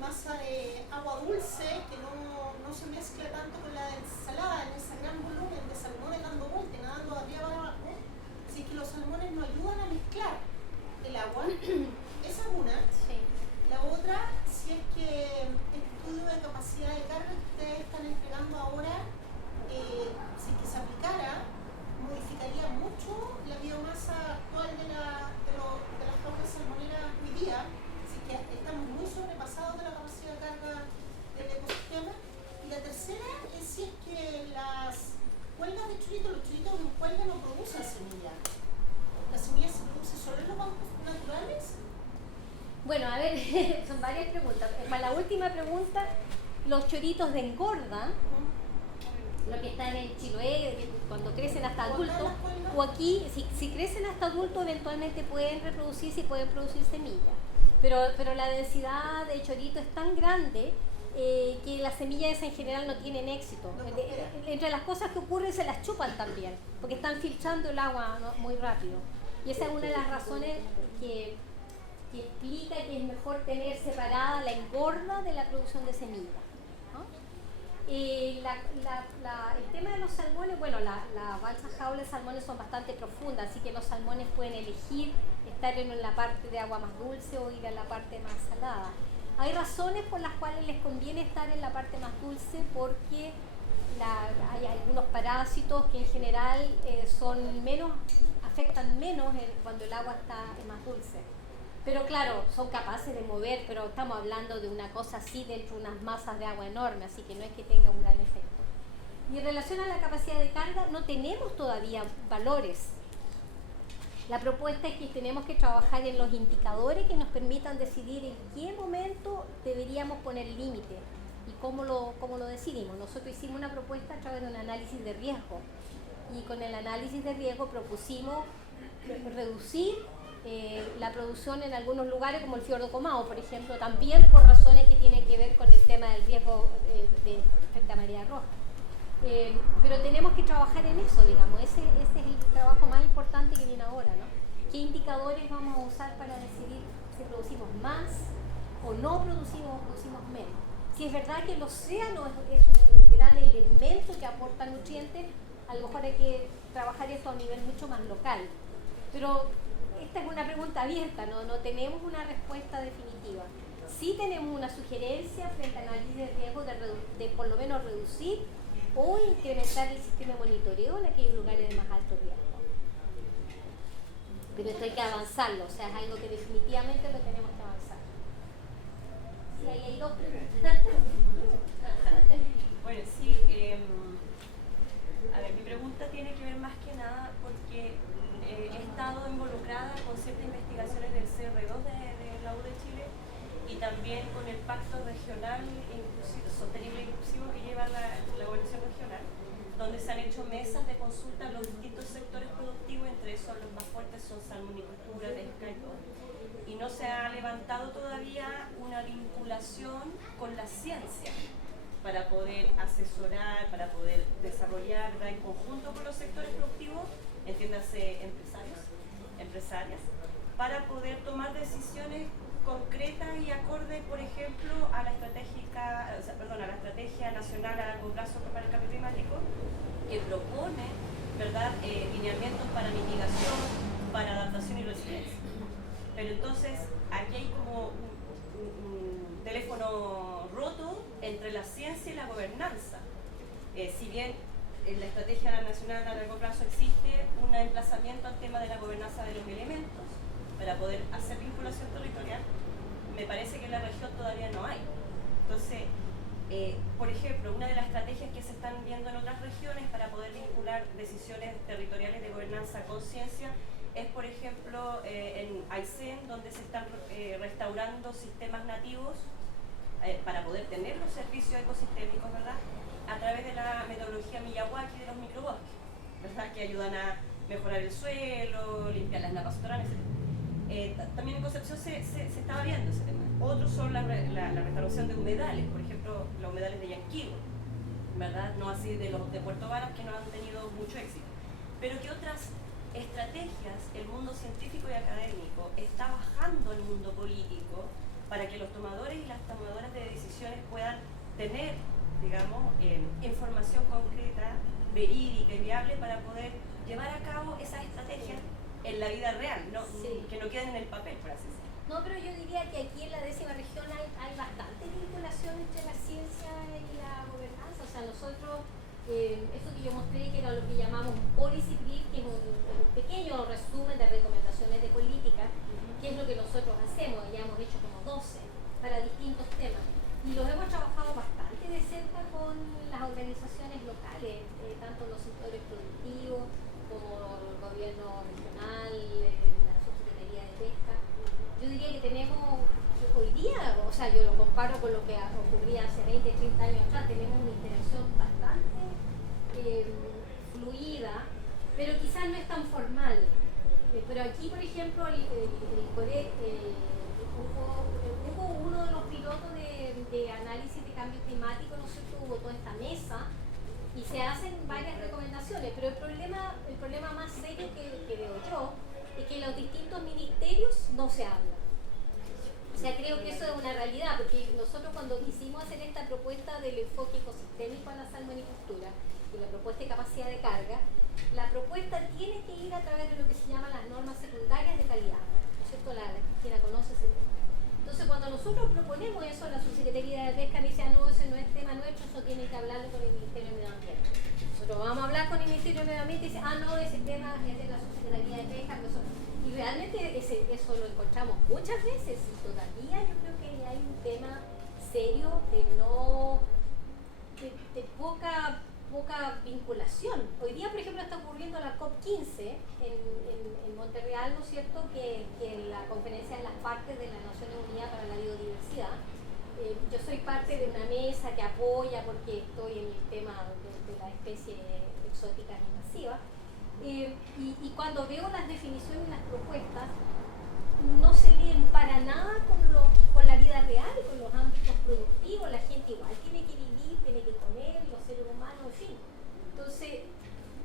masa de agua dulce, que no se mezcla tanto con la de ensalada, en ese gran volumen de salmones dando vueltas, nadando de arriba para abajo, si es que los salmones no ayudan a mezclar el agua. Esa es una. Sí. La otra, si es que el estudio de capacidad de carga que ustedes están entregando ahora, si es que se aplicara, modificaría mucho la biomasa actual de las flautas salmoneras hoy día, así que estamos muy sobrepasados de la capacidad de carga del ecosistema. Y la tercera es si es que las cuelgas de chorito, los choritos en cuelga no producen semillas. ¿La semilla se produce solo en los bancos naturales? Bueno, a ver, son varias preguntas. Para la última pregunta, los choritos de engorda, lo que están en Chiloé, cuando crecen hasta adultos, o aquí, si crecen hasta adultos, eventualmente pueden reproducirse y pueden producir semillas. Pero la densidad de chorito es tan grande que las semillas en general no tienen éxito. Entre las cosas que ocurren, se las chupan también, porque están filtrando el agua, ¿no?, muy rápido. Y esa es una de las razones que explica que es mejor tener separada la engorda de la producción de semillas, ¿no? El tema de los salmones, bueno, las balsas jaula de salmones son bastante profundas, así que los salmones pueden elegir estar en la parte de agua más dulce o ir a la parte más salada. Hay razones por las cuales les conviene estar en la parte más dulce, porque hay algunos parásitos que en general afectan menos cuando el agua está más dulce. Pero claro, son capaces de mover, pero estamos hablando de una cosa así dentro de unas masas de agua enormes, así que no es que tenga un gran efecto. Y en relación a la capacidad de carga, no tenemos todavía valores. La propuesta es que tenemos que trabajar en los indicadores que nos permitan decidir en qué momento deberíamos poner límite y cómo lo decidimos. Nosotros hicimos una propuesta a través de un análisis de riesgo, y con el análisis de riesgo propusimos reducir la producción en algunos lugares como el Fiordo Comao, por ejemplo, también por razones que tienen que ver con el tema del riesgo frente a marea roja. Pero tenemos que trabajar en eso, digamos, ese es el trabajo más importante que viene ahora, ¿no? ¿Qué indicadores vamos a usar para decidir si producimos más o no producimos menos? Si es verdad que el océano es un gran elemento que aporta nutrientes, a lo mejor hay que trabajar esto a un nivel mucho más local. Pero esta es una pregunta abierta, no tenemos una respuesta definitiva. Sí tenemos una sugerencia frente al análisis de riesgo de por lo menos reducir o incrementar el sistema de monitoreo en aquellos lugares de más alto riesgo. Pero esto hay que avanzarlo, o sea, es algo que definitivamente lo tenemos que avanzar. Sí, ahí hay dos preguntas. Bueno, sí, a ver, mi pregunta tiene que ver más que nada porque he estado involucrada con ciertas investigaciones del CR2 de la U de Chile y también con el Pacto Regional Sostenible e Inclusivo que lleva la evaluación regional, donde se han hecho mesas de consulta a los distintos sectores productivos, entre esos los más fuertes son salmonicultura, pesca y todo. Y no se ha levantado todavía una vinculación con la ciencia para poder asesorar necesarias para poder tomar decisiones concretas y acordes, por ejemplo, a la estrategia nacional a largo plazo para el cambio climático, que propone, ¿verdad?, lineamientos para mitigación, para adaptación y resiliencia. Pero entonces, aquí hay como un teléfono roto entre la ciencia y la gobernanza. Si bien en la estrategia nacional a largo plazo existe un emplazamiento al tema de la gobernanza de los elementos para poder hacer vinculación territorial, me parece que en la región todavía no hay. Entonces, por ejemplo, una de las estrategias que se están viendo en otras regiones para poder vincular decisiones territoriales de gobernanza con ciencia es, por ejemplo, en Aysén, donde se están restaurando sistemas nativos para poder tener los servicios ecosistémicos, ¿verdad?, a través de la metodología Miyawaki de los microbosques, ¿verdad?, que ayudan a mejorar el suelo, limpiar las napas subterráneas, etc. También en Concepción se estaba viendo ese tema. Otros son la restauración de humedales, por ejemplo, los humedales de Yanquihue, ¿verdad?, no así de los de Puerto Varas, que no han tenido mucho éxito. Pero que otras estrategias el mundo científico y académico está bajando al mundo político para que los tomadores y las tomadoras de decisiones puedan tener, digamos, información concreta, verídica y viable para poder llevar a cabo esas estrategias en la vida real, que no queden en el papel, por así decirlo. No, pero yo diría que aquí en la 10ª región hay bastante vinculación entre la ciencia y la gobernanza. O sea, nosotros, eso que yo mostré, que era lo que llamamos policy brief, que es un pequeño resumen de recomendaciones de política, que es lo que nosotros hacemos, ya hemos hecho como 12 para distintos temas. Y los hemos trabajado bastante de cerca con las organizaciones locales, tanto los sectores productivos como el gobierno regional, la Subsecretaría de Pesca. Yo diría que tenemos hoy día, o sea, yo lo comparo con lo que ocurría hace 20, 30 años atrás, tenemos una interacción bastante fluida, pero quizás no es tan formal. Pero aquí, por ejemplo, el COREC hubo uno de los pilotos de análisis de cambio climático, ¿no es cierto?, hubo toda esta mesa y se hacen varias recomendaciones, pero el problema más serio que veo yo es que los distintos ministerios no se hablan. O sea, creo que eso es una realidad, porque nosotros cuando quisimos hacer esta propuesta del enfoque ecosistémico a la salmonicultura y la propuesta de capacidad de carga, la propuesta tiene que ir a través de lo que se llaman las normas secundarias de calidad, ¿no es cierto? La Cristina conoce ese tema. Entonces, cuando nosotros proponemos eso, la Subsecretaría de Pesca me dice, no, ese no es tema nuestro, eso tiene que hablarlo con el Ministerio de Medio Ambiente. Nosotros vamos a hablar con el Ministerio de Medio Ambiente y dice, no, ese tema es de la Subsecretaría de Pesca. Y realmente eso lo encontramos muchas veces y todavía yo creo que hay un tema serio de poca vinculación. Hoy día, por ejemplo, está ocurriendo la COP15 en Montreal, ¿no es cierto?, que la conferencia de las partes de las Naciones Unidas para la Biodiversidad. Yo soy parte de una mesa que apoya porque estoy en el tema de las especies exóticas invasivas. Y cuando veo las definiciones y las propuestas, no se leen para nada con la vida real, con los ámbitos productivos. La gente igual tiene que vivir, tiene que comer, los seres humanos, en fin. Entonces,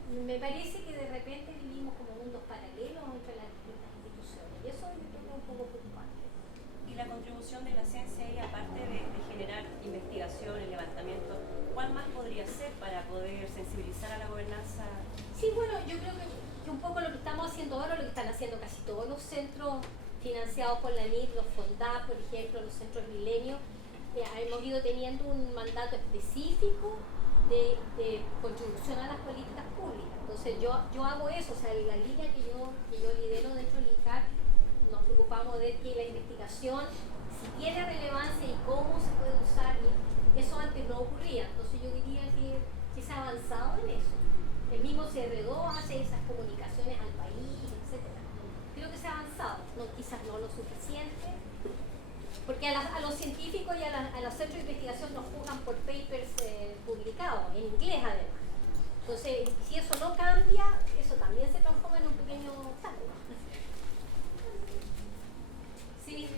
me parece que de repente vivimos como mundos paralelos entre las distintas instituciones, y eso yo creo que es un poco preocupante. Y la contribución de la ciencia ahí, aparte de generar investigación, el levantamiento, ¿cuál más podría ser para poder sensibilizar a la gobernanza? Sí, bueno, yo creo que un poco lo que estamos haciendo ahora, lo que están haciendo casi todos los centros financiados por la NID, los FONDAP, por ejemplo, los centros Milenio, hemos ido teniendo un mandato específico de contribución a las políticas públicas. Entonces yo hago eso, o sea, la línea que yo lidero dentro del INCAR, nos preocupamos de que la investigación, si tiene relevancia y cómo se puede usar, eso antes no ocurría. Entonces yo diría que se ha avanzado en eso. El mismo CR2 hace esas comunicaciones al país, etc. Creo que se ha avanzado, quizás no lo suficiente, porque a los científicos y a los centros de investigación nos juzgan por papers publicados, en inglés además. Entonces, si eso no cambia, eso también se transforma en un pequeño obstáculo. Sí.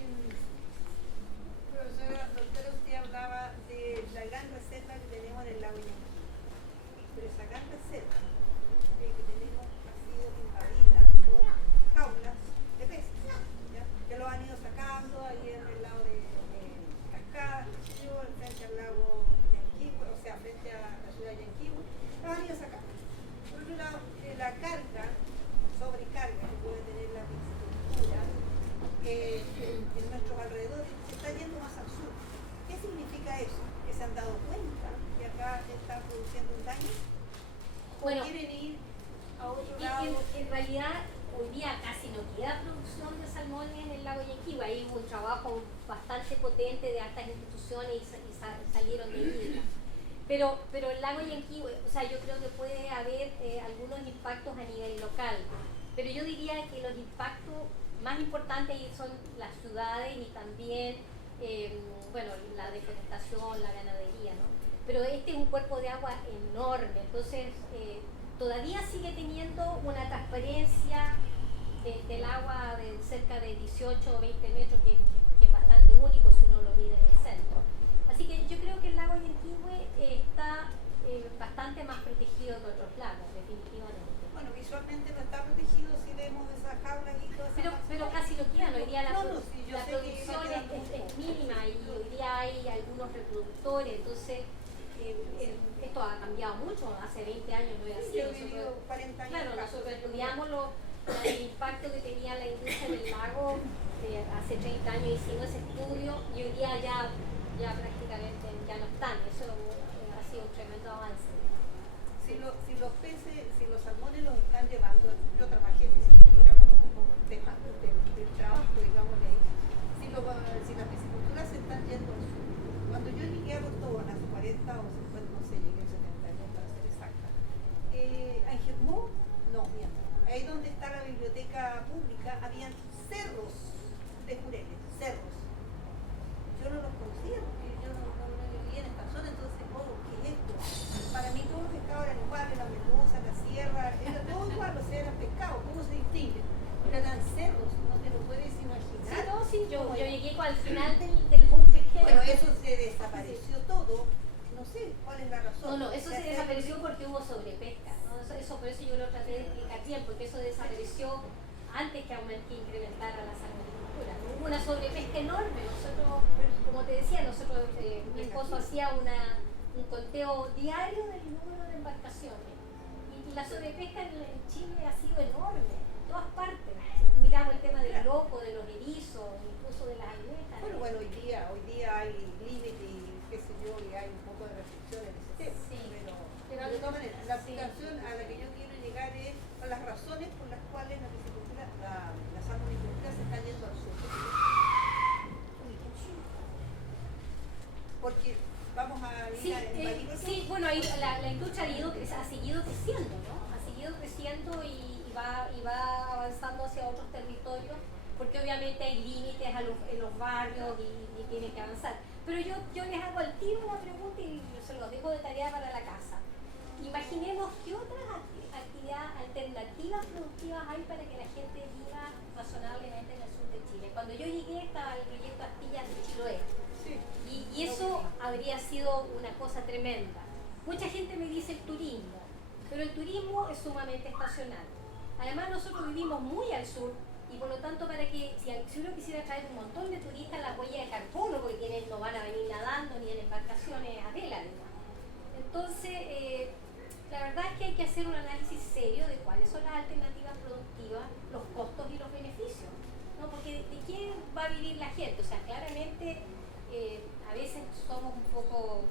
Profesora, doctora, usted hablaba de la gran reserva que tenemos en el lago Ñuñoa. Pero esa gran reserva que tenemos ha sido invadida por jaulas Bueno, quieren ir a otro y lado. en realidad hoy día casi no queda producción de salmones en el lago Yanquihue. Ahí hubo un trabajo bastante potente de altas instituciones y salieron de islas. Pero el lago Yanquihue, o sea, yo creo que puede haber algunos impactos a nivel local, pero yo diría que los impactos más importantes ahí son las ciudades y también, bueno, la deforestación, la ganadería, ¿no? Pero este es un cuerpo de agua enorme, entonces todavía sigue teniendo una transparencia del agua de cerca de 18 o 20 metros, que es bastante único si uno lo mide en el centro. Así que yo creo que el lago Yanquihue está bastante más protegido que otros lagos, definitivamente. Bueno, visualmente no está protegido si vemos esas jaulas y todo eso. Pero casi lo quedan. Hoy día la, Sí, yo la sé que producción va quedando es poco. mínima y hoy día hay algunos reproductores, entonces esto ha cambiado mucho. Hace 20 años no era así. Yo he vivido 40 años. Claro, acá. nosotros estudiamos el impacto que tenía la industria del lago. Hace 30 años hicimos ese estudio y hoy día ya prácticamente ya no están. Eso ha sido un tremendo avance. Si los peces, si los salmones los están llevando, yo trabajé en piscicultura, conozco un poco el tema del trabajo, digamos, de ahí. Si las pisciculturas se están yendo al sur, cuando yo llegué a Botón hace 40 o 50, no sé, llegué en 72 para ser exacta, a Ingermó, no, miento, ahí donde está la biblioteca pública, habían cerros de jureles, cerros. Yo no los conocía porque yo no vivía en esta zona, entonces, ¿qué es esto? Para mí todos los pescados eran iguales, la merluza, la sierra, era todo igual, o sea, eran pescados, ¿cómo se distinguen? Eran cerros, no te lo puedes imaginar. Yo llegué al final del boom pesquero. Bueno, eso se desapareció todo, no sé cuál es la razón. No, eso se Ya desapareció porque hubo sobrepesca, ¿no? Eso por eso yo lo traté de explicar bien, porque eso desapareció antes que incrementara la salmonicultura. Hubo una sobrepesca enorme. Nosotros, como te decía, mi esposo hacía un conteo diario del número de embarcaciones. Y la sobrepesca en Chile ha sido enorme, en todas partes. Si miramos el tema del loco, de los erizos, incluso de las almejas. Bueno, hoy día hay límite y qué sé yo, y hay un poco de restricciones en ese tema. Sí. Pero de todas maneras, la Sí. explicación a la que yo quiero llegar es a las razones por las cuales la piscicultura, la salmonicultura se está yendo al sur. Porque vamos a ir a invadir el sur. Sí, bueno, ahí la industria ha seguido creciendo, ¿no? Ha seguido creciendo y va avanzando hacia otros territorios, porque obviamente hay límites en los barrios y tiene que avanzar. Pero yo les hago al tiro una pregunta y se los dejo de tarea para la casa. Imaginemos qué otras alternativas productivas hay para que la gente viva razonablemente en el sur de Chile. Cuando yo llegué estaba el proyecto Astillas de Chiloé. Sí. Y eso habría sido una cosa tremenda. Mucha gente me dice el turismo, pero el turismo es sumamente estacional. Además nosotros vivimos muy al sur y por lo tanto si uno quisiera traer un montón de turistas, la huella de carbono, porque quienes no van a venir nadando ni en embarcaciones a vela, digamos. Entonces, la verdad es que hay que hacer un análisis serio de cuáles son las alternativas productivas, los costos y los beneficios, ¿no? Porque ¿de qué va a vivir la gente? O sea, claramente a veces somos un poco,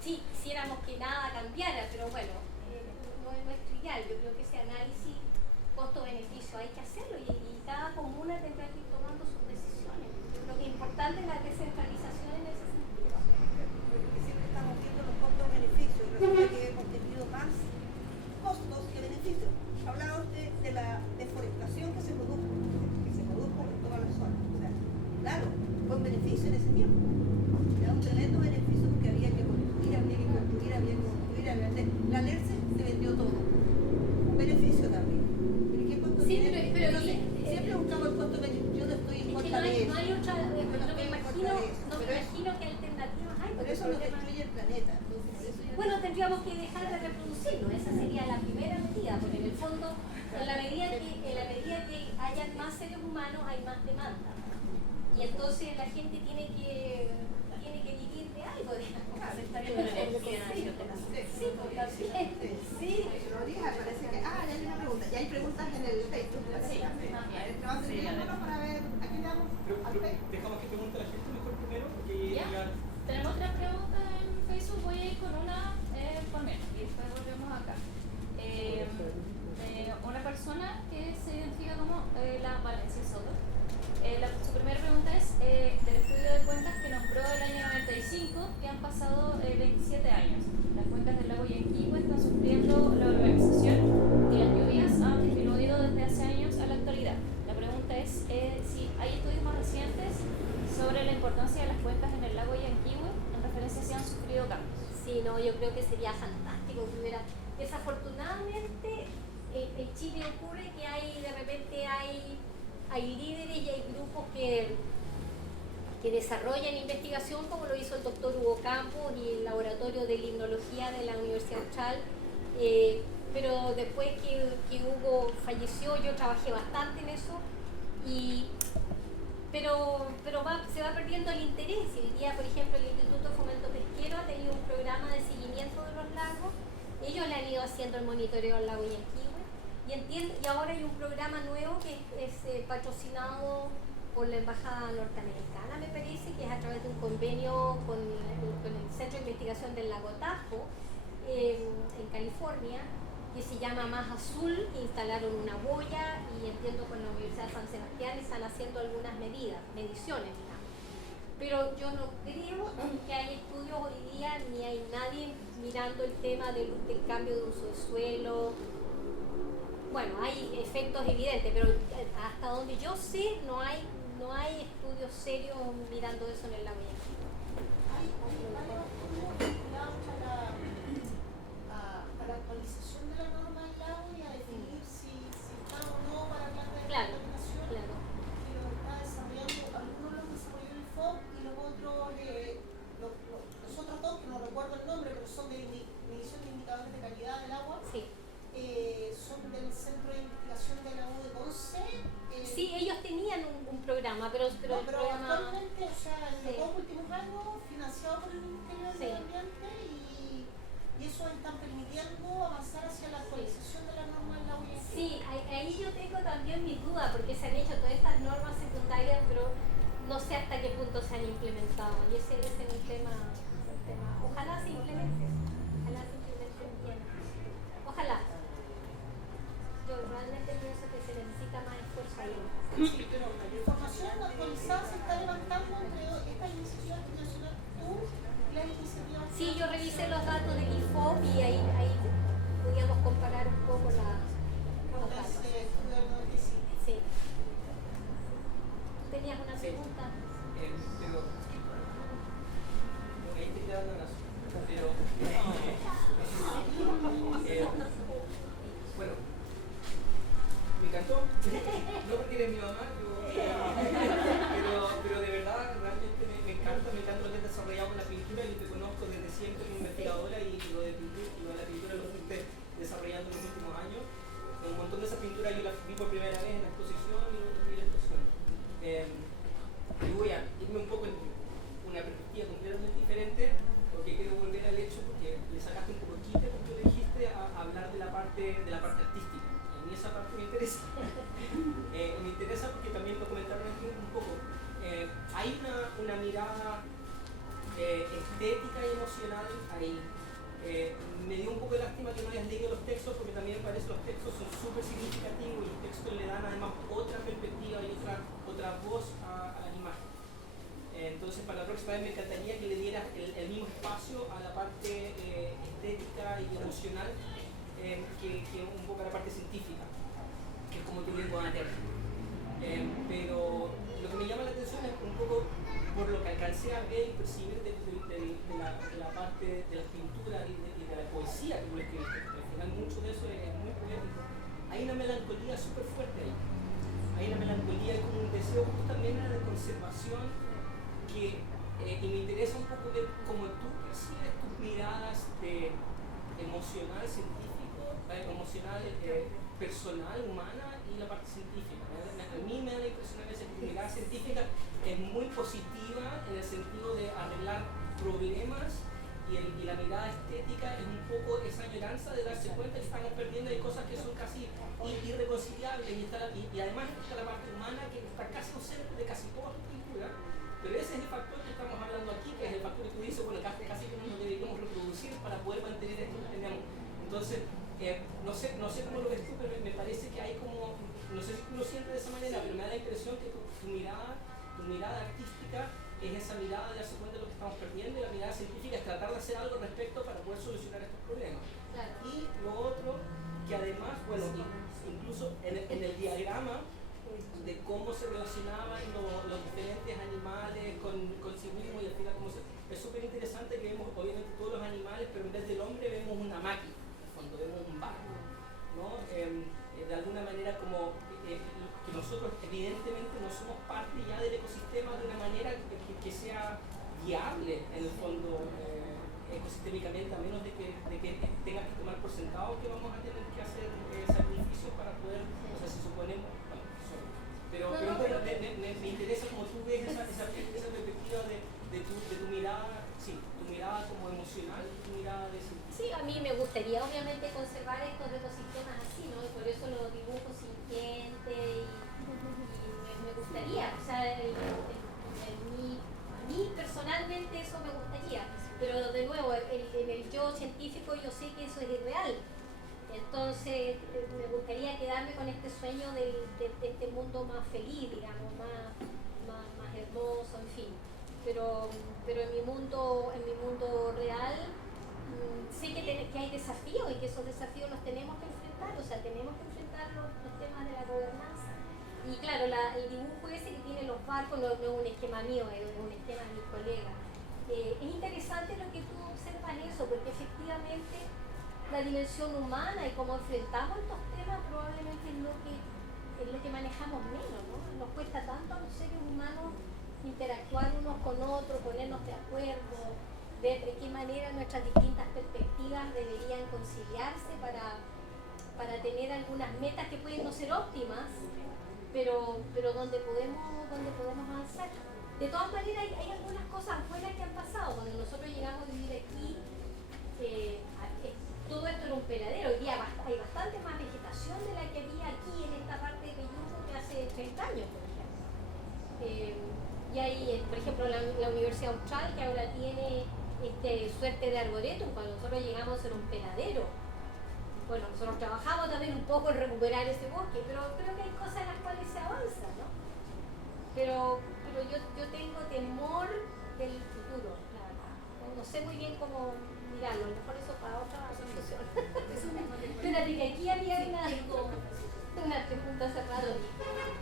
sí, quisiéramos que nada cambiara, pero bueno, no es trivial. Yo creo que ese análisis costo-beneficio hay que hacerlo y cada comuna tendrá que ir tomando sus decisiones. Lo que es importante es la descentralización en ese sentido. Porque siempre estamos viendo los costos-beneficios y resulta que hemos tenido más costos que beneficios. Hablaba usted de la deforestación que se produjo en toda la zona. O sea, claro, fue un beneficio en ese tiempo. Era un tremendo beneficio porque había que construir, había que construir, había que construir, había que hacer. La LERCE se vendió todo. Un beneficio también. ¿Pero qué costo Sí, tiene? pero Entonces, siempre buscamos el costo-beneficio. Yo no estoy en Es que contra no de hay eso. otra, Yo no no me estoy en imagino, contra de eso. no me Pero imagino qué alternativas hay. Pero porque eso el no problema- destruye el planeta. Entonces, por eso yo Bueno, tendríamos que dejar de reproducirlo, esa sería la primera medida, porque en el fondo, en la medida que hayan más seres humanos, hay más demanda. Y entonces la gente tiene que vivir de algo, digamos. Sí, totalmente. Sí. Rodríguez, parece que. Ah, ya hay una pregunta. Ya hay preguntas en el Facebook. Sí. A ver, vamos a teléfono para ver. Aquí le damos al Facebook. Dejamos que pregunte la gente mejor primero, porque Ya. ya. Tenemos 3 preguntas en Facebook, voy a ir con una por menos y después volvemos acá. que se identifica como la Valencia Soto. Su primera pregunta es del estudio de cuencas que nombró el año 95, que han pasado 27 años. Las cuencas del lago Yanquihue están sufriendo la urbanización y las lluvias han disminuido desde hace años a la actualidad. La pregunta es si hay estudios más recientes sobre la importancia de las cuencas en el lago Yanquihue en referencia a si han sufrido cambios. Sí, no, yo creo que sería fantástico que hubiera. Desafortunadamente en Chile ocurre que de repente hay líderes y hay grupos que desarrollan investigación, como lo hizo el doctor Hugo Campos y el laboratorio de limnología de la Universidad Austral, pero después que Hugo falleció yo trabajé bastante en eso, pero se va perdiendo el interés. Hoy día, por ejemplo, el Instituto de Fomento Pesquero ha tenido un programa de seguimiento de los lagos. Ellos le han ido haciendo el monitoreo al lago Yanquihue y ahora hay un programa nuevo que es patrocinado por la Embajada Norteamericana, me parece, que es a través de un convenio con el Centro de Investigación del Lago Tahoe en California, que se llama Más Azul. Instalaron una boya y entiendo con la Universidad de San Sebastián están haciendo algunas mediciones, digamos. Pero yo no creo que hay estudios hoy día, ni hay nadie mirando el tema del cambio de uso de suelo. Bueno, hay efectos evidentes, pero hasta donde yo sé no hay estudios serios mirando eso en el lago Yanquihue. Hay varios estudios vinculados a la actualización de la norma del lago y a definir si está o no para hablar de Claro, contaminación. claro. Que lo está desarrollando, algunos los desarrolló el FOC y los otros, los otros dos, que no recuerdo el nombre, pero son de medición de indicadores de calidad del agua. Sí. Son del Centro de Investigación de la U de Conce. Sí, ellos tenían un programa, pero el programa... actualmente, o sea, en los Sí. 2 últimos años, financiado por el Ministerio del Sí. Medio Ambiente y eso están permitiendo avanzar hacia la actualización de la norma del lago Yanquihue. Sí, ahí yo tengo también mis dudas, porque se han hecho todas estas normas secundarias, pero no sé hasta qué punto se han implementado. Y ese es un tema. Ojalá se implementen. Ojalá se implementen bien. Ojalá. Yo realmente pienso que se necesita más esfuerzo ahí. Sí, pero la información actualizada se está levantando entre esta iniciativa internacional TUR y las iniciativas. Sí, yo revisé los datos de IFOP y ahí podíamos comparar un poco los datos. Sí. ¿Tenías una pregunta? Pero ahí te quedan las pero bueno, me encantó, no porque eres mi mamá, pero de verdad realmente me encanta lo que has desarrollado con la pintura. Yo te conozco desde siempre como investigadora y lo de la pintura lo fuiste desarrollando en los últimos años. Un montón de esas pinturas yo las vi por primera vez en la exposición y lo vi en la exposición. Y voy a irme un poco en una perspectiva completamente diferente, porque quiero volver al hecho, porque le sacaste un poco quite porque le dijiste a hablar de la parte artística. A mí esa parte me interesa. Me interesa porque también lo comentaron aquí un poco. Hay una mirada estética y emocional ahí. Me dio un poco de lástima que no hayas leído los textos, porque también me parece que los textos son súper significativos y los textos le dan además otra perspectiva y otra voz a la imagen. Entonces, para la próxima vez me encantaría que le dieras el mismo espacio a la parte estética y emocional que un poco a la parte científica, que es como tu lengua materna. Pero lo que me llama la atención es un poco por lo que alcancé a ver y percibir de la parte de las pinturas y de la poesía que tú escribiste. Al final mucho de eso es muy poético. Hay una melancolía súper fuerte ahí. Hay una melancolía y como un deseo justamente de conservación que y me interesa un poco ver cómo tú percibes tus miradas de emocional, científico, emocional, personal, humana y la parte científica. A mí me da la impresión a veces que tu mirada científica es muy positiva en el sentido de arreglar problemas y la mirada estética es un poco esa añoranza de darse cuenta que estamos perdiendo, hay cosas que son casi irreconciliables y además está la parte humana que está casi ausente de casi todas las pinturas, pero ese es el factor que estamos hablando aquí, que es el factor que tú dices, bueno, casi que no nos deberíamos reproducir para poder mantener esto que tenemos. Entonces, no sé cómo lo ves tú, pero me parece que hay como la impresión que tu mirada artística es esa mirada de darse cuenta de lo que estamos perdiendo, y la mirada científica es tratar de hacer algo al respecto para poder solucionar estos problemas. Claro. Y lo otro, que además, bueno, incluso en el diagrama de cómo se relacionaban los diferentes animales con sí mismos, y al final es súper interesante que vemos obviamente todos los animales, pero en vez del hombre vemos una máquina, en el fondo vemos un barco, ¿no? De alguna manera como que nosotros evidentemente no somos parte ya del ecosistema de una manera que sea viable en el fondo ecosistémicamente, a menos de que tengas que tomar por sentado que vamos a tener que hacer sacrificios para poder, o sea, si suponemos, bueno, pero me interesa como tú ves esa perspectiva de tu mirada, sí, tu mirada como emocional, tu mirada de científica. Sí, a mí me gustaría obviamente conservar estos ecosistemas así, ¿no? Y por eso los dibujos sintientes y me gustaría, o sea, a mí personalmente eso me gustaría, pero de nuevo, en el yo científico yo sé que eso es irreal. Entonces me gustaría quedarme con este sueño de este mundo más feliz, digamos, más hermoso, en fin. Pero en mi mundo real sé que hay desafíos y que esos desafíos los tenemos que enfrentar, o sea, tenemos que enfrentar los temas de la gobernanza. Y claro, el dibujo ese que tiene los barcos no es un esquema mío, es un esquema de mis colegas. Es interesante lo que tú observas eso, porque efectivamente la dimensión humana y cómo enfrentamos estos temas probablemente es lo que manejamos menos, ¿no? Nos cuesta tanto a los seres humanos interactuar unos con otros, ponernos de acuerdo, ver de qué manera nuestras distintas perspectivas deberían conciliarse para tener algunas metas que pueden no ser óptimas, pero donde podemos avanzar. De todas maneras hay algunas cosas buenas que han pasado. Cuando nosotros llegamos a vivir aquí, todo esto era un peladero. Hoy día hay bastante más vegetación de la que había aquí en esta parte de Peyúco que hace 30 años, por ejemplo. Y hay, por ejemplo, la Universidad Austral, que ahora tiene suerte de arboretum. Cuando nosotros llegamos era un peladero. Bueno, nosotros trabajamos también un poco en recuperar ese bosque, pero creo que hay cosas en las cuales se avanza, ¿no? Pero yo tengo temor del futuro, la verdad. No sé muy bien cómo mirarlo, a lo mejor eso para otra asociación. Espérate, que aquí había una pregunta cerrada.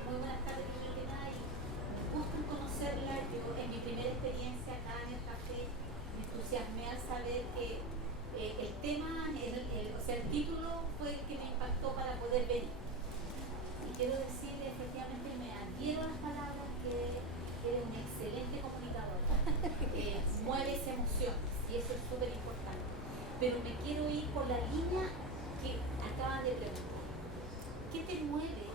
Muy buenas tardes, primero que nada, y me gusta conocerla. Yo en mi primera experiencia acá en el café me entusiasmé al saber que el tema, o sea, el título fue el que me impactó para poder ver. Y quiero decirle, efectivamente, me adhiero a las palabras que eres una excelente comunicadora. Mueves emociones y eso es súper importante. Pero me quiero ir por la línea que acabas de preguntar. ¿Qué te mueve?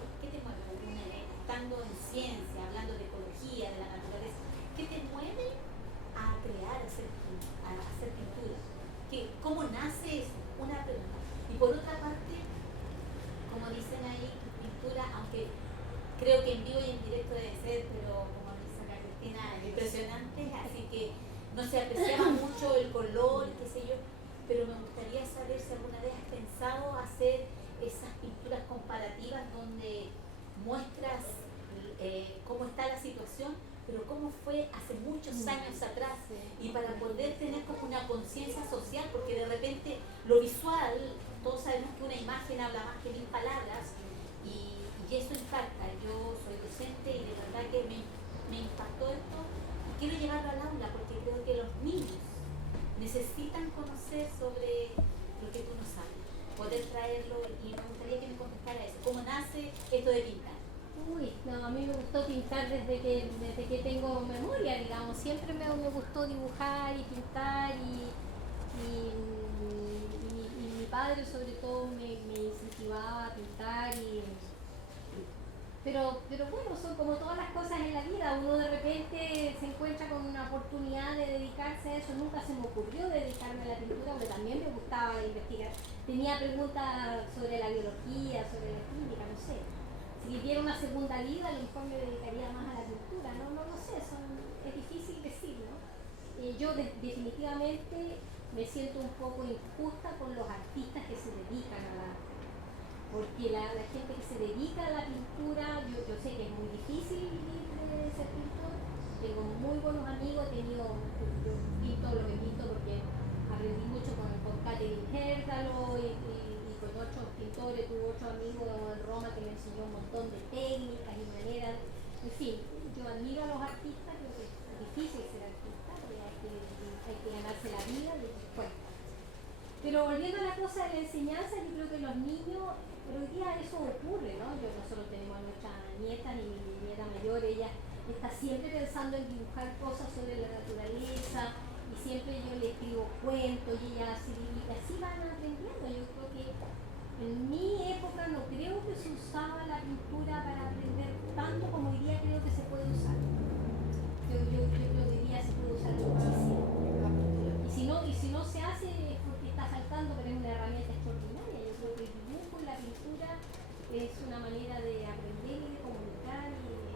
Estando en ciencia, hablando de ecología, de la naturaleza, ¿qué te mueve a crear, a hacer pintura? ¿Cómo nace eso? Una pregunta. Y por otra parte, como dicen ahí, pintura, aunque creo que en vivo y en directo debe ser, pero como dice acá Cristina, impresionante, así que no se apreciaba mucho el color, qué sé yo, pero me gustaría saber si alguna vez has pensado hacer esas pinturas comparativas donde muestras cómo está la situación, pero cómo fue hace muchos años atrás, y para poder tener como una conciencia social, porque de repente lo visual, todos sabemos que una imagen habla más que 1000 palabras, y eso impacta. Yo soy docente y de verdad que me impactó esto, y quiero llevarlo al aula porque creo que los niños necesitan conocer sobre lo que tú no sabes, poder traerlo, y me gustaría que me contestara eso, cómo nace esto de pintar. Uy, no, a mí me gustó pintar desde que tengo memoria, digamos. Siempre me gustó dibujar y pintar y mi padre sobre todo me incentivaba a pintar pero bueno, son como todas las cosas en la vida. Uno de repente se encuentra con una oportunidad de dedicarse a eso. Nunca se me ocurrió dedicarme a la pintura, porque también me gustaba investigar. Tenía preguntas sobre la biología, sobre la química, no sé. Si viviera una segunda vida, a lo mejor me dedicaría más a la pintura, no sé, es difícil decir, ¿no? Yo definitivamente me siento un poco injusta con los artistas que se dedican a la arte, porque la gente que se dedica a la pintura, yo sé que es muy difícil, tengo muy buenos amigos, he tenido, yo pinto lo que pinto porque aprendí mucho con Catherine Herdalo y con otros pintores, tuve otro amigo en Roma que me enseñó un montón de técnicas y maneras. En fin, yo admiro a los artistas, creo que es difícil ser artista, porque hay que ganarse la vida y después. Pero volviendo a la cosa de la enseñanza, yo creo que los niños, pero hoy día eso ocurre, ¿no? Nosotros tenemos a nuestra nieta, mi nieta mayor, ella está siempre pensando en dibujar cosas sobre la naturaleza, y siempre yo le escribo cuentos y ella así, y así van aprendiendo. Yo creo que en mi época no creo que se usaba la pintura para aprender tanto como hoy día creo que se puede usar. Yo creo que hoy día se puede usar muchísimo. Y si no se hace es porque está faltando, pero es una herramienta extraordinaria. Yo creo que el dibujo y la pintura es una manera de aprender y de comunicar y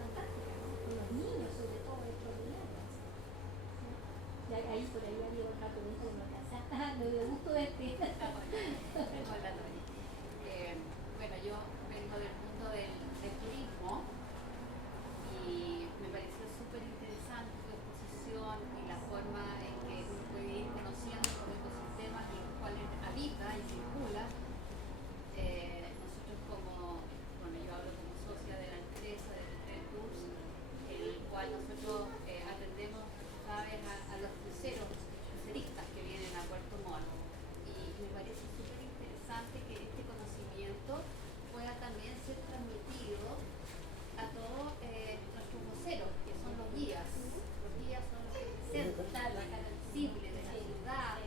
fantástica, ¿no? Con los niños sobre todo, extraordinaria. Y ahí por ahí había otra pregunta que no alcanzaste. Me dio gusto verte. Hola, Tony. Bueno, yo vengo del mundo del turismo y me pareció súper interesante tu exposición y la forma en que uno puede ir conociendo los ecosistemas en los cuales habita y circula. Nosotros yo hablo como socia de la empresa de Trade Tours, en el cual nosotros atendemos, sabes, a los cruceristas que vienen a Puerto Montt. Y me parece súper interesante que este conocimiento pueda también ser transmitido a todos nuestros voceros, que son los guías. Los guías son los que presentan la cara visible de la ciudad,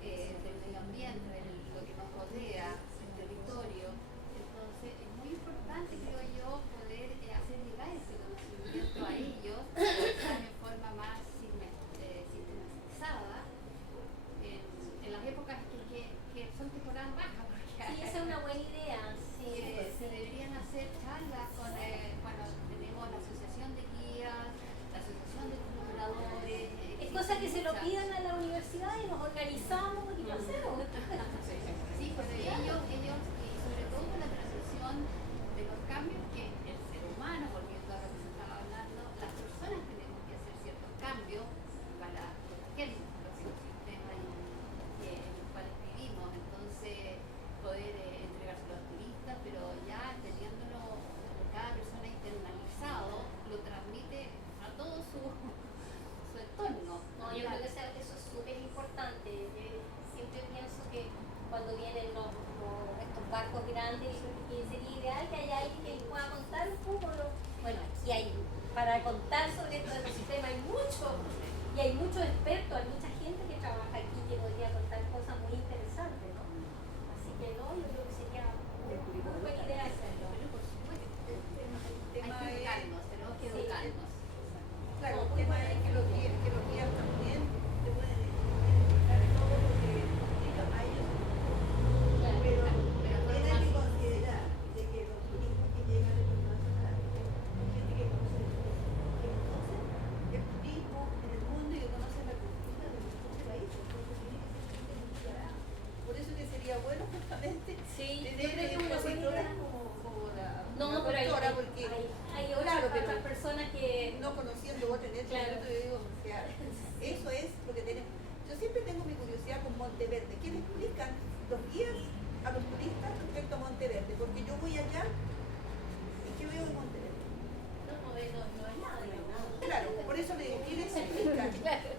del medio ambiente, de lo que nos rodea, el territorio. Entonces es muy importante, creo yo, poder hacer llegar ese conocimiento a ellos, quizás en forma más sistematizada, en las épocas que son temporadas bajas. Sí, esa es una buena idea. Sí, Se deberían hacer charlas con, tenemos la asociación de guías, la asociación de exploradores. Es cosa que se lo pidan a la universidad y nos organizamos y lo hacemos. Sí, pero ellos, y sobre todo con la transición de los cambios que el ser humano, volviendo a lo que se estaba hablando, las personas tenemos que hacer ciertos cambios para proteger los ecosistemas en los cuales vivimos. Entonces, poder entregárselo a los turistas, pero ya teniéndolo cada persona internalizado, lo transmite a todo su entorno. No, yo creo que eso es súper importante. Yo siempre pienso que cuando vienen estos barcos grandes, que sería ideal que haya alguien que pueda contar un poco. Bueno, aquí hay, para contar sobre estos ecosistemas hay mucho, y hay muchos expertos, hay mucha gente que trabaja aquí que podría contar cosas muy interesantes, ¿no? Así que no, yo creo que sería muy buena idea hacerlo. Pero por supuesto, El tema hay que es, educarnos, tenemos que Sí. educarnos. claro, el tema es que los guías también te pueden explicar todo lo que ellos a ellos. Pero también hay que considerar de que los turistas que llegan a nuestra nacional son gente que conoce el turismo en el mundo y que conoce la cultura de nuestros países. Entonces tiene que ser gente muy preparada. Por eso que sería bueno justamente Sí, yo tener creo que es una buena expositoras idea. como la No, pero doctora, porque hay claro, pero otras personas que no conociendo vos tenés Claro. yo digo, o sea, eso es lo que tenemos. Yo siempre tengo mi curiosidad con Monteverde. ¿Qué le explican los guías a los turistas respecto a Monteverde? Porque yo voy allá y ¿qué veo de Monteverde? no es nada. Claro, por eso le digo, ¿qué les explican?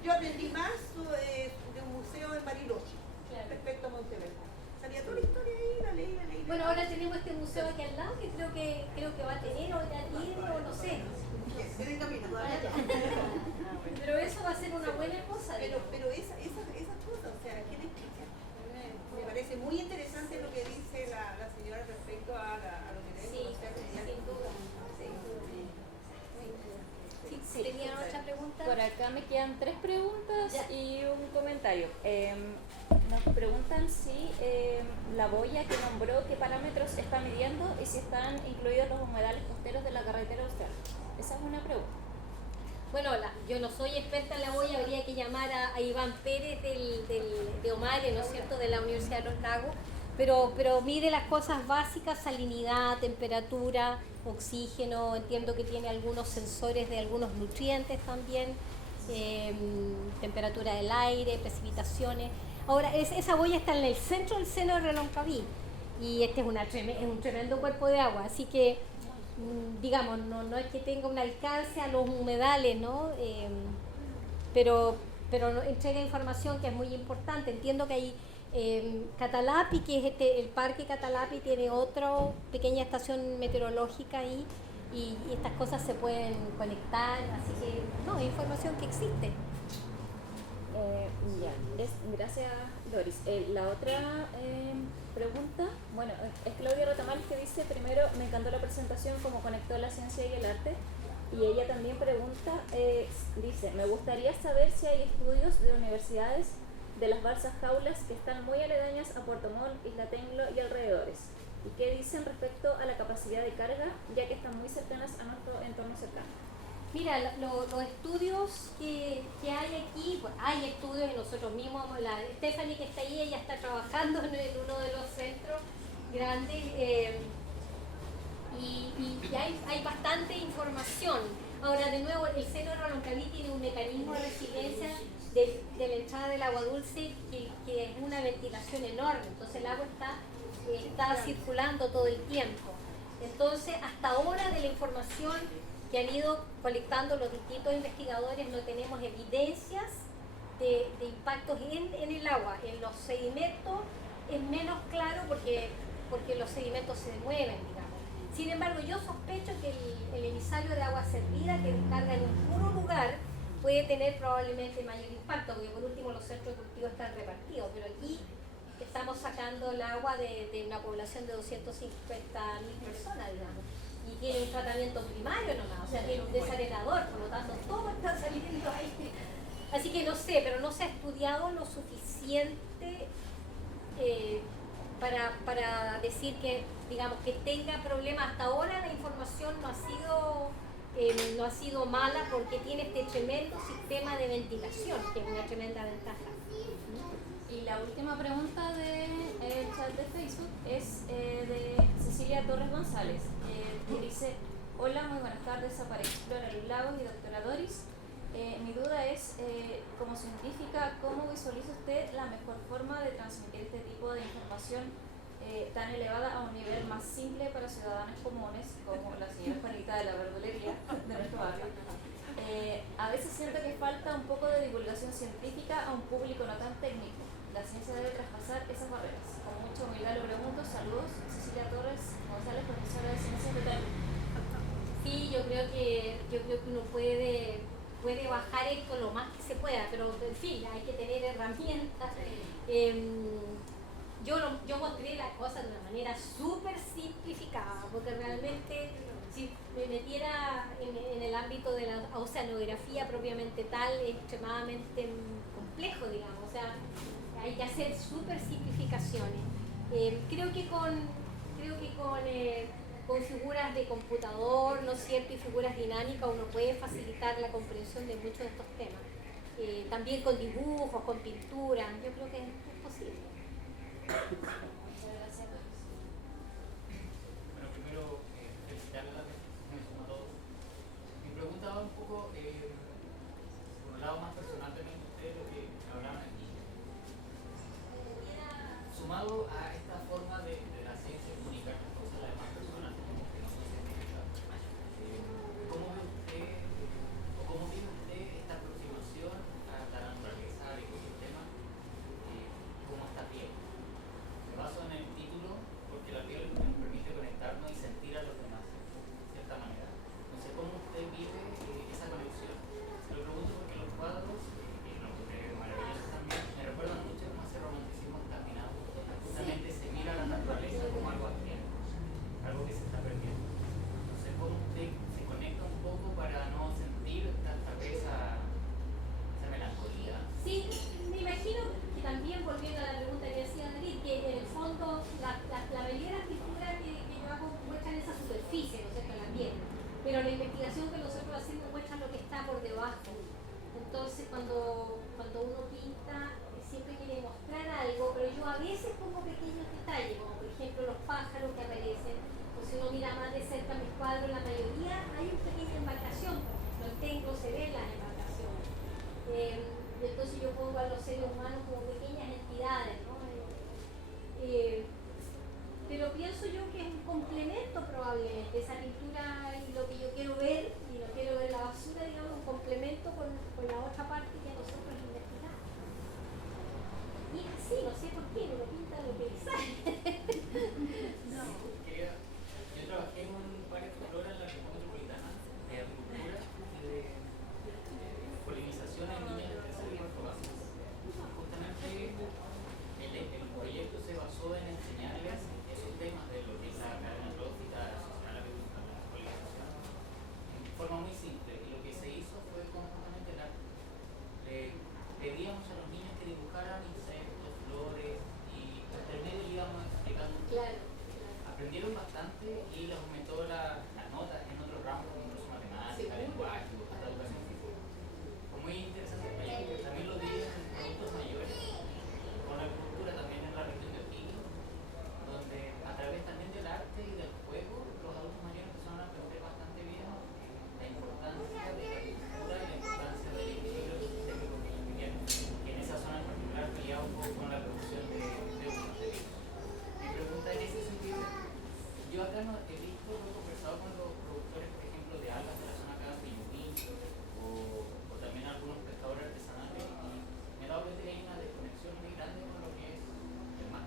Yo aprendí más de un museo en Bariloche Claro. respecto a Monteverde. Salía toda la historia ahí, la leí. Bueno, ahora tenemos este museo aquí al lado que creo que va a tener o ya tiene o no sé. Viene en camino todavía. Pero eso va a ser una buena cosa. Pero esas cosas, o sea, ¿qué le explican? Me parece muy interesante lo que dice la señora respecto a lo que debe Sí, conocer sin duda. Sí, ¿tenía otra pregunta? Por acá me quedan 3 preguntas Ya. y un comentario. Nos preguntan si la boya que nombró, qué parámetros está midiendo y si están incluidos los humedales costeros de la carretera austral. Esa es una pregunta. Bueno, yo no soy experta en la boya, habría que llamar a Iván Pérez de Omare, ¿no es cierto?, de la Universidad de los Lagos, pero mide las cosas básicas: salinidad, temperatura, oxígeno. Entiendo que tiene algunos sensores de algunos nutrientes también, temperatura del aire, precipitaciones. Ahora, esa boya está en el centro del seno de Reloncaví, y este es un tremendo cuerpo de agua, así que digamos, no es que tenga un alcance a los humedales, ¿no? Pero entrega información que es muy importante. Entiendo que hay Catalapi, que es el parque Catalapi, tiene otra pequeña estación meteorológica ahí, y estas cosas se pueden conectar, así que no, es información que existe. Gracias, Doris. La otra pregunta, bueno, es Claudia Retamal, que dice: primero, me encantó la presentación, cómo conectó la ciencia y el arte. Y ella también pregunta, dice: me gustaría saber si hay estudios de universidades de las balsas jaulas que están muy aledañas a Puerto Montt, Isla Tenglo y alrededores, y qué dicen respecto a la capacidad de carga, ya que están muy cercanas a nuestro entorno cercano. Mira, los estudios que hay aquí, pues hay estudios, y nosotros mismos, la Stephanie que está ahí, ella está trabajando en uno de los centros grandes, y hay bastante información. Ahora, de nuevo, el seno de Reloncaví tiene un mecanismo de resiliencia de la entrada del agua dulce que es una ventilación enorme, entonces el agua está circulando todo el tiempo. Entonces, hasta ahora, de la información que han ido colectando los distintos investigadores, no tenemos evidencias de impactos en el agua. En los sedimentos es menos claro porque los sedimentos se mueven, digamos. Sin embargo, yo sospecho que el emisario de agua servida que descarga en un puro lugar puede tener probablemente mayor impacto, porque por último los centros de cultivo están repartidos, pero aquí estamos sacando el agua de una población de 250.000 personas, digamos, y tiene un tratamiento primario nomás, o sea, tiene un desarenador, por lo tanto todo está saliendo ahí. Así que no sé, pero no se ha estudiado lo suficiente para decir que, digamos, que tenga problemas. Hasta ahora la información no ha sido mala, porque tiene este tremendo sistema de ventilación, que es una tremenda ventaja. Y la última pregunta del chat de Facebook es de Cecilia Torres González, que dice: hola, muy buenas tardes a Para Explorar los Lagos y doctora Doris. Mi duda es, como científica, ¿cómo visualiza usted la mejor forma de transmitir este tipo de información tan elevada a un nivel más simple para ciudadanos comunes, como la señora Juanita de la verdulería de nuestro barrio? A veces siento que falta un poco de divulgación científica a un público no tan técnico. La ciencia debe traspasar esas barreras. Con mucha humildad lo pregunto. Saludos, Cecilia Torres González, profesora de Ciencias de Tecnología. Sí, yo creo que uno puede bajar esto lo más que se pueda, pero en fin, hay que tener herramientas. Yo mostré las cosas de una manera súper simplificada, porque realmente, si me metiera en el ámbito de la oceanografía propiamente tal, es extremadamente complejo, digamos. O sea, hay que hacer súper simplificaciones. Creo que con figuras de computador, ¿no es cierto?, y figuras dinámicas, uno puede facilitar la comprensión de muchos de estos temas. También con dibujos, con pintura, yo creo que es posible. Muchas gracias. Bueno, primero felicitarle a la presentación a todos. Mi pregunta va un poco por un lado más personal también de ustedes, lo que hablaban aquí. Sumado a esta forma de la ciencia de comunicar las cosas a las demás personas, como que no son científicas, ¿cómo ve usted o cómo vive usted esta aproximación a la naturaleza, al ecosistema, como esta piel? Me baso en el título porque la piel nos permite conectarnos y sentir a los demás de cierta manera. Entonces, ¿cómo usted vive esa conexión? Se lo pregunto porque los cuadros, que lo encontré maravillosos también, me recuerdan mucho como ese romanticismo escandinavo. Justamente se mira a la naturaleza como algo ajeno, algo que se está perdiendo. Entonces, ¿cómo usted se conecta un poco para no sentir tanta vez esa melancolía? Sí, me imagino que también, volviendo a la pregunta que decía David, que en el fondo la mayoría de las pinturas que yo hago muestran esa superficie, ¿no es cierto?, la piel, pero la investigación que nosotros hacemos muestra lo que está por debajo. Entonces, cuando uno pinta, siempre quiere mostrar algo, pero yo a veces pongo pequeños detalles, como por ejemplo los pájaros que aparecen, o si uno mira más de cerca mis cuadros, la mayoría hay una pequeña embarcación, no tengo, se ven las embarcaciones. Entonces yo pongo a los seres humanos como pequeñas entidades, ¿no? Pero pienso yo que es un complemento probablemente, esa pintura y lo que yo quiero ver, y no quiero ver la basura, digamos, un complemento con la otra parte que nosotros investigamos. Y es así, no sé por qué, no lo pinta lo que le sale. Yo trabajé en un parque de flora en la región metropolitana de agricultura y de polinización en niñas de tercer y cuarto básico. Justamente el proyecto se basó en enseñarles esos temas de lo que es la cadena trófica asociada a la polinización en forma muy simple. Y lo que se hizo fue conjuntamente el arte. Le pedíamos a los niños que dibujaran insectos, flores y entre medio le íbamos explicando. Claro. Aprendieron bastante y les aumentó las notas en otros ramos como incluso matemática, lenguaje, hasta educación física. Fue muy interesante el proyecto. También lo di en adultos mayores, con la agricultura también en la región de O'Higgins, donde a través también del arte y del juego, los adultos mayores empezaron a aprender bastante bien la importancia de la agricultura y la importancia del equilibrio sistémico que vivían, que en esa zona en particular peleaba un poco con la producción de materiales. Mi pregunta en ese sentido, yo acá no he visto, he conversado con los productores, por ejemplo, de algas de la zona acá de Yupí, o también algunos pescadores artesanales, y me he dado cuenta que hay una desconexión muy grande con lo que es el mar,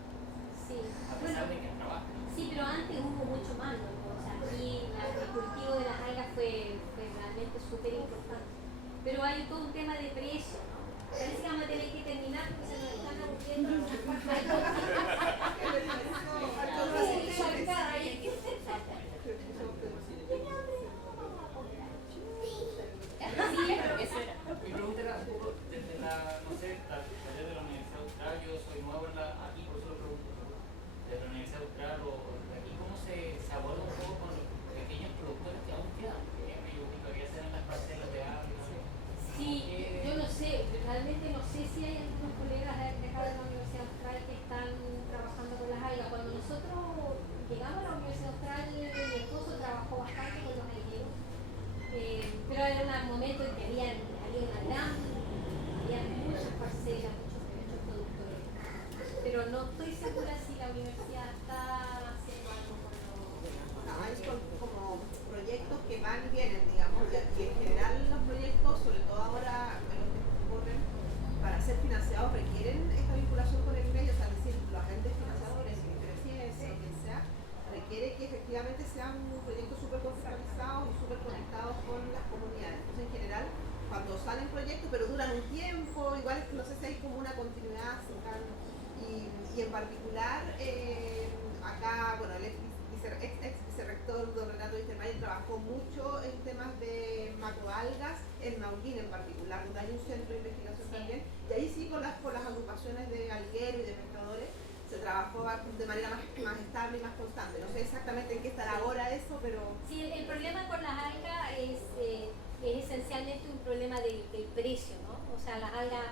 Sí. a pesar de que trabajan. Sí, pero antes hubo mucho más, ¿no? O sea, aquí el cultivo de las algas fue realmente súper importante. Pero hay todo un tema de precio, ¿no? Parece que vamos a tener que terminar porque se nos están aburriendo los Mi pregunta era un poco desde la, no sé, desde la Universidad Austral, yo soy nuevo aquí, por eso lo pregunto, desde la Universidad Austral o de aquí, ¿cómo se aborda un poco con los pequeños productores que aún quedan? Que yo todavía se en las parcelas de agua. Sí, yo no sé, realmente no sé si hay algunos colegas de acá de la Universidad Austral que están trabajando con las algas. Cuando nosotros llegamos a la Universidad Austral, mi esposo trabajó bastante con los algueros, pero era un momento en que había muchas parcelas, muchos productores. Pero no estoy segura si la universidad está haciendo algo con los... Hay como proyectos que van y vienen, digamos, y en general los proyectos, sobre todo ahora en los que ocurren, para ser financiados requieren esta vinculación con el medio, o sea, es decir, los agentes financiadores, intereses, quien sea, requiere que efectivamente sean un proyecto súper conceptualizados y súper conectados con las comunidades. Entonces, en general, cuando salen proyectos, pero duran un tiempo, igual no sé si hay como una continuidad cercana. Y en particular, acá, bueno, el ex vicerrector don Renato Wistermayer trabajó mucho en temas de macroalgas, en Maullín en particular, donde hay un centro de investigación también, y ahí sí con las agrupaciones de algueros y de pescadores se trabajó de manera más estable y más constante. No sé exactamente en qué estará ahora eso, pero... Sí, el problema con las algas es esencialmente un problema del precio, ¿no? O sea, las algas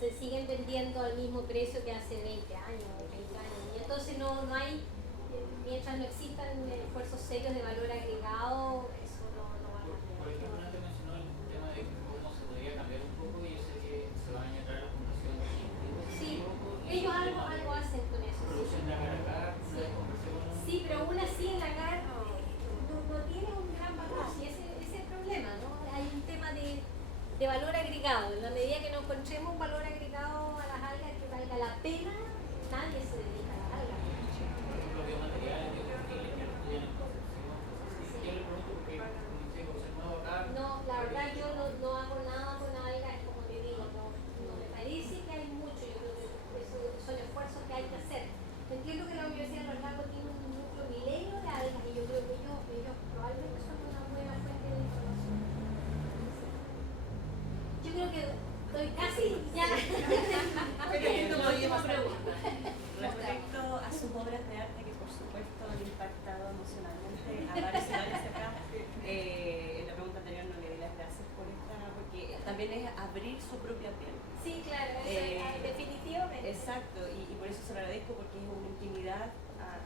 se siguen vendiendo al mismo precio que hace 20 años o 30 años, y entonces no hay, mientras no existan esfuerzos serios de valor agregado, eso no va a cambiar. Por ejemplo, antes mencionó el tema de cómo se podría cambiar un poco, y yo sé que se van a entrar a la fundación de Sí, ellos algo hacen con eso. producción de agar, Sí, pero aún así en la carne no tiene un gran valor, sí, ese es el problema, ¿no? Hay un tema de valor agregado. En la medida que no encontremos un valor agregado a las algas que valga la pena, nadie se dedica a las algas. por ejemplo, biomateriales, biotextiles que estudian en Concepción. Yo le pregunto porque, como dice José Nuevo acá. No, la verdad yo no hago nada con algas, como te digo, no me parece que hay mucho, yo creo que son esfuerzos que hay que hacer. Entiendo que la Universidad de los Lagos tiene un núcleo milenio de algas y yo creo que ellos probablemente son una buena fuente de información. Yo creo que estoy casi ya. Pero no, yo también es abrir su propia piel. Sí, claro, eso, definitivamente. Exacto, y por eso se lo agradezco porque es una intimidad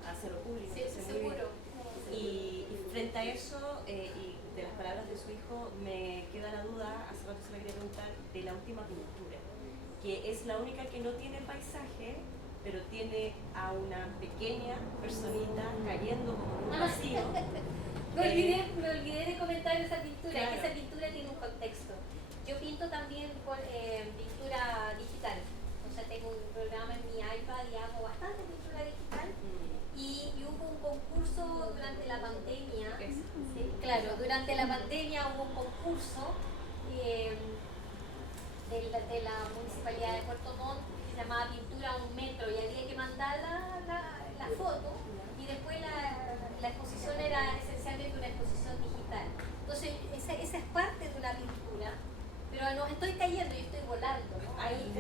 hacia lo público. Sí, entonces, muy bien. seguro. Y frente a eso, y de las palabras de su hijo, me queda la duda, hace rato se la quería preguntar, de la última pintura, que es la única que no tiene paisaje, pero tiene a una pequeña personita cayendo como en un vacío. Me olvidé de comentar esa pintura, Claro. que esa pintura tiene un contexto. Yo pinto también con pintura digital, o sea, tengo un programa en mi iPad y hago bastante pintura digital. Y hubo un concurso durante la pandemia, sí, claro, durante la pandemia hubo un concurso de la Municipalidad de Puerto Montt que se llamaba Pintura a un metro y había que mandar la foto y después la exposición era esencialmente una exposición digital. Entonces esa es parte de una pintura, pero no estoy cayendo, yo estoy volando, ¿no? Ahí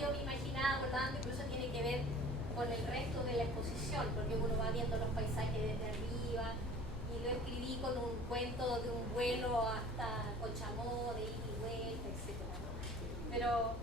yo me imaginaba volando, incluso tiene que ver con el resto de la exposición, porque uno va viendo los paisajes desde arriba, y lo escribí con un cuento de un vuelo hasta Cochamó, de ida y vuelta, etc. Pero